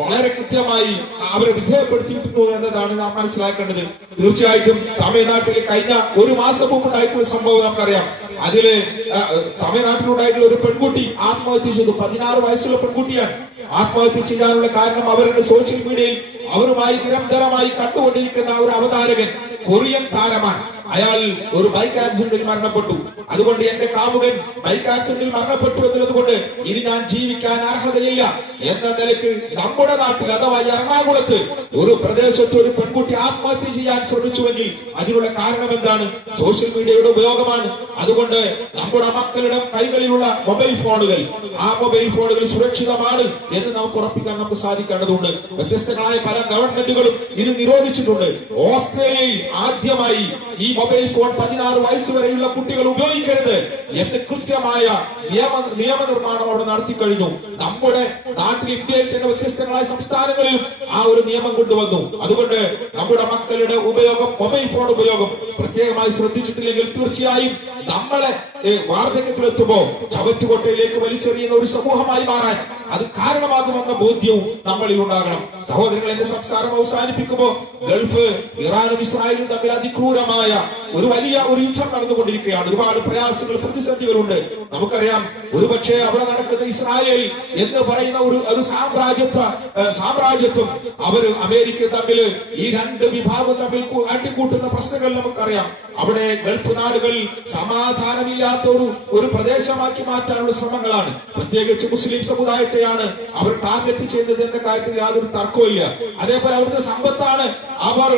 വളരെ കൃത്യമായി അവരെ വിധേയപ്പെടുത്തിയിട്ടുണ്ടോ എന്നതാണ് നാം മനസ്സിലാക്കേണ്ടത്. തീർച്ചയായിട്ടും തമിഴ്നാട്ടിൽ കഴിഞ്ഞ 1 മാസം മുമ്പ് ഉണ്ടായിട്ടുള്ള സംഭവം നമുക്കറിയാം. അതില് തമിഴ്നാട്ടിലുണ്ടായിട്ടുള്ള ഒരു പെൺകുട്ടി ആത്മഹത്യ ചെയ്തു. 16 വയസ്സുള്ള പെൺകുട്ടിയാണ്. ആത്മഹത്യ ചെയ്യാനുള്ള കാരണം അവരുടെ സോഷ്യൽ മീഡിയയിൽ അവരുമായി നിരന്തരമായി കണ്ടുകൊണ്ടിരിക്കുന്ന ഒരു അവതാരകൻ കൊറിയൻ താരമാണ്. അയാൾ ഒരു ബൈക്ക് ആക്സിഡന്റിൽ മരണപ്പെട്ടു. അതുകൊണ്ട് എന്റെ കാമുകൻ ബൈക്ക് ആക്സിഡന്റിൽ മരണപ്പെട്ടു എന്നുള്ളത് കൊണ്ട് ഇനി ഞാൻ ജീവിക്കാൻ അർഹതയില്ല എന്ന നിലയ്ക്ക് നമ്മുടെ നാട്ടിൽ അഥവാ എറണാകുളത്ത് ഒരു പ്രദേശത്ത് ഒരു പെൺകുട്ടി ആത്മഹത്യ ചെയ്യാൻ ശ്രമിച്ചുവെങ്കിൽ അതിനുള്ള കാരണം എന്താണ്? സോഷ്യൽ മീഡിയയുടെ ഉപയോഗമാണ്. അതുകൊണ്ട് നമ്മുടെ മക്കളുടെ കൈകളിലുള്ള മൊബൈൽ ഫോണുകൾ, ആ മൊബൈൽ ഫോണുകൾ സുരക്ഷിതമാണ് എന്ന് നമുക്ക് ഉറപ്പിക്കാൻ നമുക്ക് സാധിക്കേണ്ടതുണ്ട്. വ്യത്യസ്തങ്ങളായ പല ഗവൺമെന്റുകളും ഇത് നിരോധിച്ചിട്ടുണ്ട്. ഓസ്ട്രേലിയയിൽ ആദ്യമായി ഈ മൊബൈൽ ഫോൺ 16 വയസ്സ് വരെയുള്ള കുട്ടികൾ ഉപയോഗിക്കരുത് എന്ന് കൃത്യമായ നിയമനിർമ്മാണം അവിടെ നടത്തി കഴിഞ്ഞു. നമ്മുടെ നാട്ടിൽ ഇന്ത്യയിൽ തന്നെ വ്യത്യസ്തങ്ങളായ സംസ്ഥാനങ്ങളിൽ ആ ഒരു നിയമം കൊണ്ടുവന്നു. അതുകൊണ്ട് നമ്മുടെ മക്കളുടെ ഉപയോഗം, മൊബൈൽ ഫോൺ ഉപയോഗം പ്രത്യേകമായി ശ്രദ്ധിച്ചിട്ടില്ലെങ്കിൽ തീർച്ചയായും നമ്മളെ വാർദ്ധക്യത്തിലെത്തുമ്പോ ചവറ്റുകൊട്ടയിലേക്ക് വലിച്ചെറിയുന്ന ഒരു സമൂഹമായി മാറാൻ അത് കാരണമാകുമെന്ന ബോധ്യവും നമ്മളിൽ ഉണ്ടാകണം. സഹോദരങ്ങൾ, എന്റെ സംസാരം അവസാനിപ്പിക്കുമ്പോ ഗൾഫ് ഇറാനും ഇസ്രായേലും തമ്മിൽ അതിക്രൂരമായ ഒരു വലിയ യുദ്ധം നടന്നുകൊണ്ടിരിക്കുകയാണ്. ഒരുപാട് പ്രയാസങ്ങൾ, പ്രതിസന്ധികളുണ്ട്. നമുക്കറിയാം, ഒരുപക്ഷെ അവിടെ നടക്കുന്ന ഇസ്രായേൽ എന്ന് പറയുന്ന ഒരു സാമ്രാജ്യത്വം അവർ അമേരിക്ക തമ്മിൽ, ഈ രണ്ട് വിഭാഗം തമ്മിൽ കാട്ടിക്കൂട്ടുന്ന പ്രശ്നങ്ങൾ നമുക്കറിയാം. അവിടെ ഗൾഫ് നാടുകൾ സമാധാനമില്ലാത്ത ഒരു പ്രദേശമാക്കി മാറ്റാനുള്ള ശ്രമങ്ങളാണ്. പ്രത്യേകിച്ച് മുസ്ലിം സമുദായത്തെയാണ് അവർ ടാർഗറ്റ് ചെയ്യുന്നത് എന്ന കാര്യത്തിൽ യാതൊരു തർക്കമില്ല. അതേപോലെ അവിടുത്തെ സമ്പത്താണ് അവർ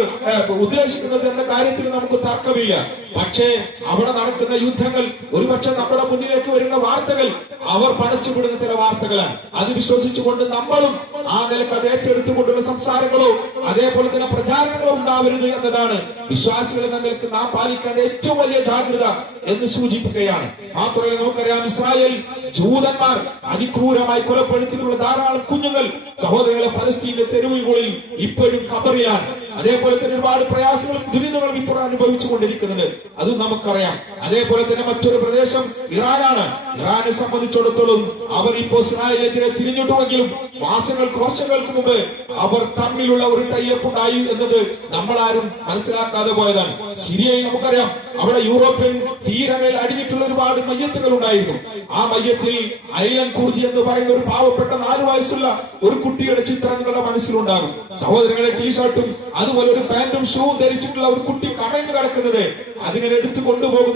ഉദ്ദേശിക്കുന്നത് എന്ന കാര്യത്തിൽ നമുക്ക് തർക്കമില്ല. പക്ഷേ അവിടെ നടക്കുന്ന യുദ്ധങ്ങൾ, ഒരുപക്ഷെ നമ്മുടെ മുന്നിലേക്ക് വരുന്ന വാർത്തകൾ അവർ പടച്ചുവിടുന്ന ചില വാർത്തകളാണ്. അത് വിശ്വസിച്ചുകൊണ്ട് നമ്മളും ആ നിലക്ക് അത് ഏറ്റെടുത്തുകൊണ്ടുള്ള സംസാരങ്ങളോ അതേപോലെ തന്നെ പ്രചാരണങ്ങളോ ഉണ്ടാവരുത് എന്നതാണ് വിശ്വാസികൾ എന്ന നിലക്ക് നാം പാലിക്കേണ്ട ഏറ്റവും വലിയ ജാഗ്രത എന്ന് സൂചിപ്പിക്കുകയാണ്. മാത്രമല്ല, നമുക്കറിയാം, ഇസ്രായേൽ ജൂതന്മാർ അതിക്രൂരമായി കൊലപ്പെടുത്തിയിട്ടുള്ള ധാരാളം കുഞ്ഞുങ്ങൾ, സഹോദരങ്ങളെ, പലസ്തീനിലെ തെരുവുകളിൽ ഇപ്പോഴും ഖബറിലാണ്. അതേപോലെ തന്നെ ഒരുപാട് പ്രയാസങ്ങളും ദുരിതങ്ങളും ഇപ്പോൾ അനുഭവിച്ചു കൊണ്ടിരിക്കുന്നത്, അതും നമുക്കറിയാം. അതേപോലെ തന്നെ മറ്റൊരു പ്രദേശം ഇറാനാണ്. ഇറാനെ സംബന്ധിച്ചിടത്തോളം അവർ ഇപ്പോൾ ഇസ്രായേലിനെതിരെ തിരിഞ്ഞിട്ടുമെങ്കിലും വർഷങ്ങൾക്ക് മുമ്പ് അവർ തമ്മിലുള്ള ഒരു ടൈപ്പ് ഉണ്ടായി എന്നത് നമ്മളാരും മനസ്സിലാക്കാതെ പോയതാണ്. സിറിയയിൽ നമുക്കറിയാം, അവിടെ യൂറോപ്യൻ തീരങ്ങളിൽ അടിഞ്ഞിട്ടുള്ള ഒരുപാട് മയ്യത്തുകൾ ഉണ്ടായിരുന്നു. ആ മയ്യത്തിൽ ഐലൻ കുർദി എന്ന് പറയുന്ന ഒരു പാവപ്പെട്ട 4 വയസ്സുള്ള ഒരു കുട്ടിയുടെ ചിത്രം നിങ്ങളുടെ മനസ്സിലുണ്ടാകും. സഹോദരങ്ങളെ, ടീഷർട്ടും അതുപോലെ ഒരു പാന്റും ഷൂവും ധരിച്ചിട്ടുള്ള ഒരു കുട്ടി കമഴ്ന്നു കിടക്കുന്നത്, അതിങ്ങനെ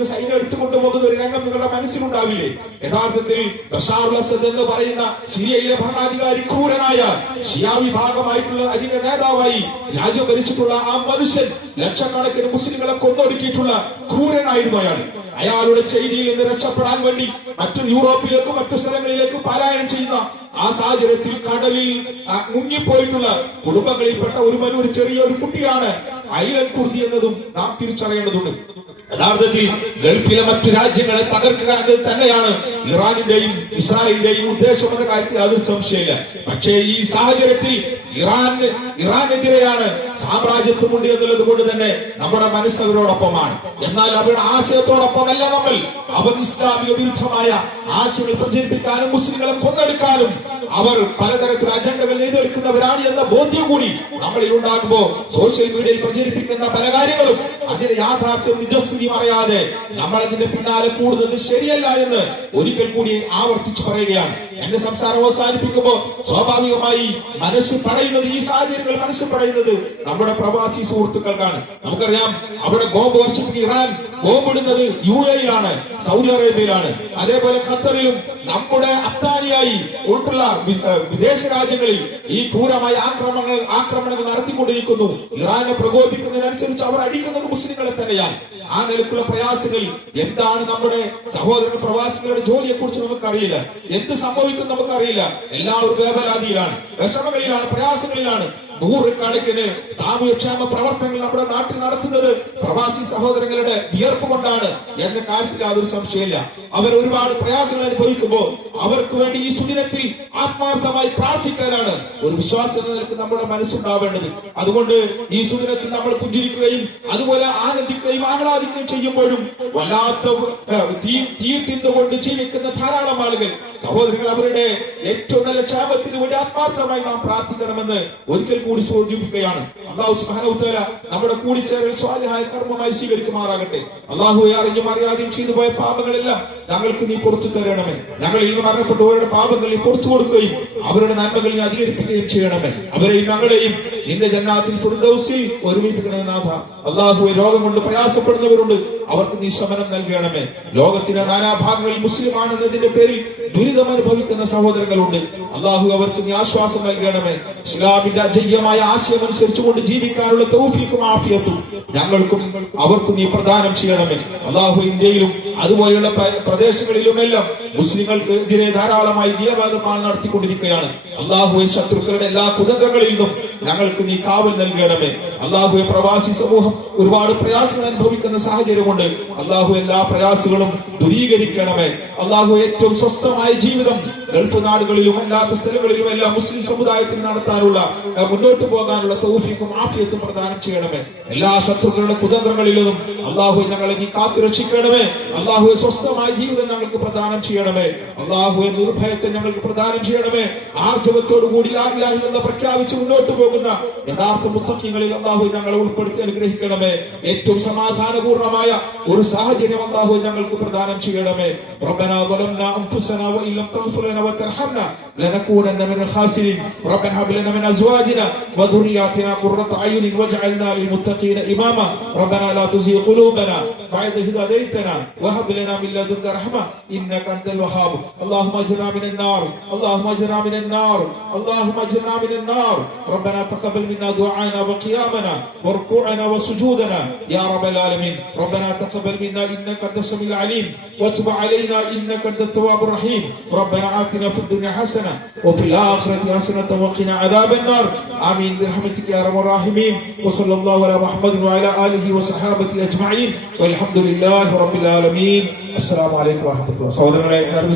സൈന്യം എടുത്തുകൊണ്ടുപോകുന്ന ഒരു രംഗം നിങ്ങളുടെ മനസ്സിലുണ്ടാവില്ലേ? യഥാർത്ഥത്തിൽ ബഷാർ അൽ അസദ് എന്ന് പറയുന്ന സിറിയയിലെ ഭരണാധികാരി, ക്രൂരനായ ഷിയാ വിഭാഗമായിട്ടുള്ള അതിന്റെ നേതാവായി രാജ്യം ഭരിച്ചിട്ടുള്ള ആ മനുഷ്യൻ ലക്ഷക്കണക്കിന് മുസ്ലിങ്ങളെ കൊന്നൊടുക്കിയിട്ടുള്ള ക്രൂരനായിരുന്നു അയാളുടെ ചെയ്തിയിൽ നിന്ന് രക്ഷപ്പെടാൻ വേണ്ടി മറ്റു യൂറോപ്പിലേക്കും മറ്റു സ്ഥലങ്ങളിലേക്കും പലായനം ചെയ്യുന്ന ആ സാഹചര്യത്തിൽ കടലിൽ മുങ്ങിപ്പോയിട്ടുള്ള കുടുംബങ്ങളിൽപ്പെട്ട ഒരു ചെറിയൊരു കുട്ടിയാണ് ഐലൻ കുർദി എന്നതും നാം തിരിച്ചറിയേണ്ടതുണ്ട്. യഥാർത്ഥത്തിൽ ഗൾഫിലെ മറ്റു രാജ്യങ്ങളെ തകർക്കുക എന്നത് തന്നെയാണ് ഇറാനിന്റെയും ഇസ്രായേലിന്റെയും ഉദ്ദേശം എന്ന കാര്യത്തിൽ യാതൊരു സംശയമില്ല. പക്ഷേ ഈ സാഹചര്യത്തിൽ ഇറാനെതിരെയാണ് സാമ്രാജ്യത്വമുണ്ട് എന്നുള്ളത് കൊണ്ട് തന്നെ നമ്മുടെ മനസ്സ് അവരോടൊപ്പമാണ്. എന്നാൽ അവരുടെ ആശയത്തോടൊപ്പമല്ല നമ്മൾ. അവർ ഇസ്ലാമിക വിരുദ്ധമായ ആശയങ്ങൾ പ്രചരിപ്പിക്കാനും മുസ്ലിങ്ങളെ കൊന്നെടുക്കാനും അവർ പലതരത്തിലുള്ള അജണ്ടകൾ എഴുതെടുക്കുന്നവരാണ് എന്ന ബോധ്യം കൂടി നമ്മളിൽ ഉണ്ടാകുമ്പോൾ സോഷ്യൽ മീഡിയയിൽ പ്രചരിപ്പിക്കുന്ന പല കാര്യങ്ങളും അതിന്റെ യാഥാർത്ഥ്യം നിജസ്ഥിതിയും അറിയാതെ നമ്മൾ അതിന്റെ പിന്നാലെ കൂടുന്നത് ശരിയല്ല എന്ന് ഒരിക്കൽ കൂടി ആവർത്തിച്ചു പറയുകയാണ്. എന്റെ സംസാരം അവസാനിപ്പിക്കുമ്പോൾ സ്വാഭാവികമായി ഈ സാഹചര്യങ്ങൾ മനസ്സ് പടയുന്നത് നമ്മുടെ പ്രവാസി സുഹൃത്തുക്കൾക്കാണ്. നമുക്കറിയാം, അവിടെ ബോംബ് വർഷിപ്പിക്കുക, ഇറാൻ ബോംബിടുന്നത് UAE-യിലാണ്, സൗദി അറേബ്യയിലാണ്, അതേപോലെ ഖത്തറിലും നമ്മുടെ അഫ്ഗാനിയായി ഉൾപ്പെടെ വിദേശ രാജ്യങ്ങളിൽ ഈ ക്രൂരമായ ആക്രമണങ്ങൾ നടത്തിക്കൊണ്ടിരിക്കുന്നു. ഇറാനെ പ്രകോപിക്കുന്നതിനനുസരിച്ച് അവർ അടിക്കുന്നത് മുസ്ലിങ്ങളെ തന്നെയാണ്. ആ നിലക്കുള്ള പ്രയാസങ്ങൾ എന്താണ്? നമ്മുടെ സഹോദര പ്രവാസികളുടെ ജോലിയെ കുറിച്ച് നമുക്കറിയില്ല. എന്ത് സംഭവിക്കും നമുക്കറിയില്ല. എല്ലാവരും വേവലാതിയിലാണ്, വിഷമങ്ങളിലാണ്, പ്രയാസങ്ങളിലാണ്. നൂറുകണക്കിന് സാമൂഹ്യക്ഷേമ പ്രവർത്തനങ്ങൾ നമ്മുടെ നാട്ടിൽ നടത്തുന്നത് പ്രവാസി സഹോദരങ്ങളുടെ വിയർപ്പ് കൊണ്ടാണ് എന്ന കാര്യത്തിൽ യാതൊരു സംശയമില്ല. അവർ ഒരുപാട് പ്രയാസങ്ങൾ അനുഭവിക്കുമ്പോൾ അവർക്ക് വേണ്ടി ഈ സുദിനത്തിൽ ആത്മാർത്ഥമായി പ്രാർത്ഥിക്കാനാണ് ഒരു വിശ്വാസം എന്ന നിലക്ക് നമ്മുടെ മനസ്സുണ്ടാവേണ്ടത്. അതുകൊണ്ട് ഈ സുദിനത്തിൽ നമ്മൾ പുഞ്ചിരിക്കുകയും അതുപോലെ ആനന്ദിക്കുകയും ആഹ്ലാദിക്കുകയും ചെയ്യുമ്പോഴും വല്ലാത്ത തീ തിന്നുകൊണ്ട് ജീവിക്കുന്ന ധാരാളം ആളുകൾ, സഹോദരങ്ങൾ, അവരുടെ ഏറ്റവും നല്ല ക്ഷേമത്തിന് വേണ്ടി ആത്മാർത്ഥമായി നാം പ്രാർത്ഥിക്കണമെന്ന് ഒരിക്കൽ കൂടി സൂചിപ്പിക്കുകയാണ്. അല്ലാഹു സുബ്ഹാനഹു വ തആല നമ്മുടെ കൂടിച്ചേരൽ സ്വാലിഹായ കർമ്മമായി സ്വീകരിക്കുമാറാകട്ടെ. അല്ലാഹുവേ, അറിഞ്ഞും അറിയാതെയും ചെയ്തു പോയ പാപങ്ങളെല്ലാം ഞങ്ങൾക്ക് നീ പുറത്തു തരണമേ. ഞങ്ങളിൽ നിന്ന് മരണപ്പെട്ടവരുടെ പാപങ്ങൾ നീ പുറത്തു കൊടുക്കുകയും അവരുടെ നന്മകൾ നീ അധികരിപ്പിക്കുകയും ചെയ്യണമേ. അവരെയും ഞങ്ങളെയും നിന്റെ ജന്നാത്തിൽ ഫിർദൗസിൽ ഒരുമിപ്പിക്കണമേ നാഥ. അല്ലാഹുവേ, രോഗം കൊണ്ട് പ്രയാസപ്പെടുന്നവരുണ്ട്, അവർക്ക് നീ ശമനം നൽകണമേ. ലോകത്തിന്റെ നാനാഭാഗങ്ങളിൽ മുസ്ലിമാണെന്നതിന്റെ പേരിൽ ദുരിതം അനുഭവിക്കുന്ന സഹോദരങ്ങളുണ്ട്. അല്ലാഹു, അവർക്ക് നീ ആശ്വാസം നൽകണമേ. ഇസ്ലാമിന്റെ അജയ്യമായ ആശയം അനുസരിച്ചുകൊണ്ട് ജീവിക്കാനുള്ള തൗഫീഖും ആഫിയത്തും ഞങ്ങൾക്കും അവർക്കും നീ പ്രദാനം ചെയ്യണമേ. അല്ലാഹു, ഇന്ത്യയിലും അതുപോലെയുള്ള പ്രദേശങ്ങളിലുമെല്ലാം മുസ്ലിങ്ങൾക്ക് എതിരെ ധാരാളമായി നിയമനിർമ്മാണം നടത്തിക്കൊണ്ടിരിക്കുകയാണ്. അല്ലാഹു, ശത്രുക്കളുടെ എല്ലാ കുതന്ത്രങ്ങളിൽ നിന്നും ഞങ്ങൾക്ക് നീ കാവൽ നൽകണമേ. അള്ളാഹുവെ, പ്രവാസി സമൂഹം ഒരുപാട് പ്രയാസങ്ങൾ അനുഭവിക്കുന്ന സാഹചര്യമുണ്ട്. അള്ളാഹു എല്ലാ പ്രയാസങ്ങളും ദൂരീകരിക്കണമേ. അള്ളാഹു ഏറ്റവും സ്വസ്ഥമായ ജീവിതം ഗൾഫ് നാടുകളിലും അല്ലാത്ത സ്ഥലങ്ങളിലും എല്ലാം മുസ്ലിം സമുദായത്തിൽ നടത്താനുള്ള മുന്നോട്ട് പോകാനുള്ള തൗഫീഖും ആഫിയത്തും പ്രദാനം ചെയ്യണമേ. എല്ലാ ശത്രുക്കളുടെ കുതന്ത്രങ്ങളിലും അള്ളാഹു ഞങ്ങളെ നീ കാത്തുരക്ഷിക്കണമേ. അള്ളാഹുവെ, സ്വസ്ഥമായ ജീവിതം ഞങ്ങൾക്ക് പ്രദാനം ചെയ്യണമേ. അള്ളാഹുവെ, നിർഭയത്തെ ഞങ്ങൾക്ക് പ്രദാനം ചെയ്യണമേ. ആർജവത്തോടുകൂടി ലാ ഇലാഹ ഇല്ലല്ലാഹ് പ്രഖ്യാപിച്ച് മുന്നോട്ട് പോകുന്ന യഥാർത്ഥ മുത്തഖീങ്ങളിൽ അള്ളാഹു ഞങ്ങളെ ഉൾപ്പെടുത്തി അനുഗ്രഹിക്കണമേ. ഏറ്റവും സമാധാനപൂർണമായ ഒരു സാഹചര്യം അള്ളാഹു ഞങ്ങൾക്ക് പ്രദാനം ചെയ്യണമേ. റബ്ബനാ ളലംനാ അൻഫുസനാ വഇൻ ലം തഗ്ഫിർ ലനാ വതർഹംനാ ലനകൂനന്ന മിനൽ ഖാസിരീൻ. റബ്ബനാ ഹബ് ലനാ മിൻ അസ്വാജിനാ വദുർരിയ്യാതിനാ ഖുർറത അയുനിൻ വജ്അൽനാ ലിൽമുത്തഖീന ഇമാമാ. റബ്ബനാ ലാ തുസിഗ് ഖുലൂബനാ ബഅദ ഇദ് ഹദൈതനാ വഹബ് ലനാ മിൻ ലദുൻക റഹ്മ ഇന്നക അൻതൽ വഹാബ്. اللهم اجرنا من النار، اللهم اجرنا من النار، اللهم اجرنا من النار. ربنا تقبل منا دعاءنا وقيامنا وركوعنا وسجودنا يا رب العالمين. ربنا تقبل منا انك انت السميع العليم وتب علينا انك انت التواب الرحيم. ربنا آتنا في الدنيا حسنه وفي الاخره حسنه وقنا عذاب النار. امين برحمتك يا ارحم الراحمين. وصلى الله على محمد وعلى اله وصحابته اجمعين والحمد لله رب العالمين. السلام عليكم ورحمه الله. സഹോദരങ്ങളെ,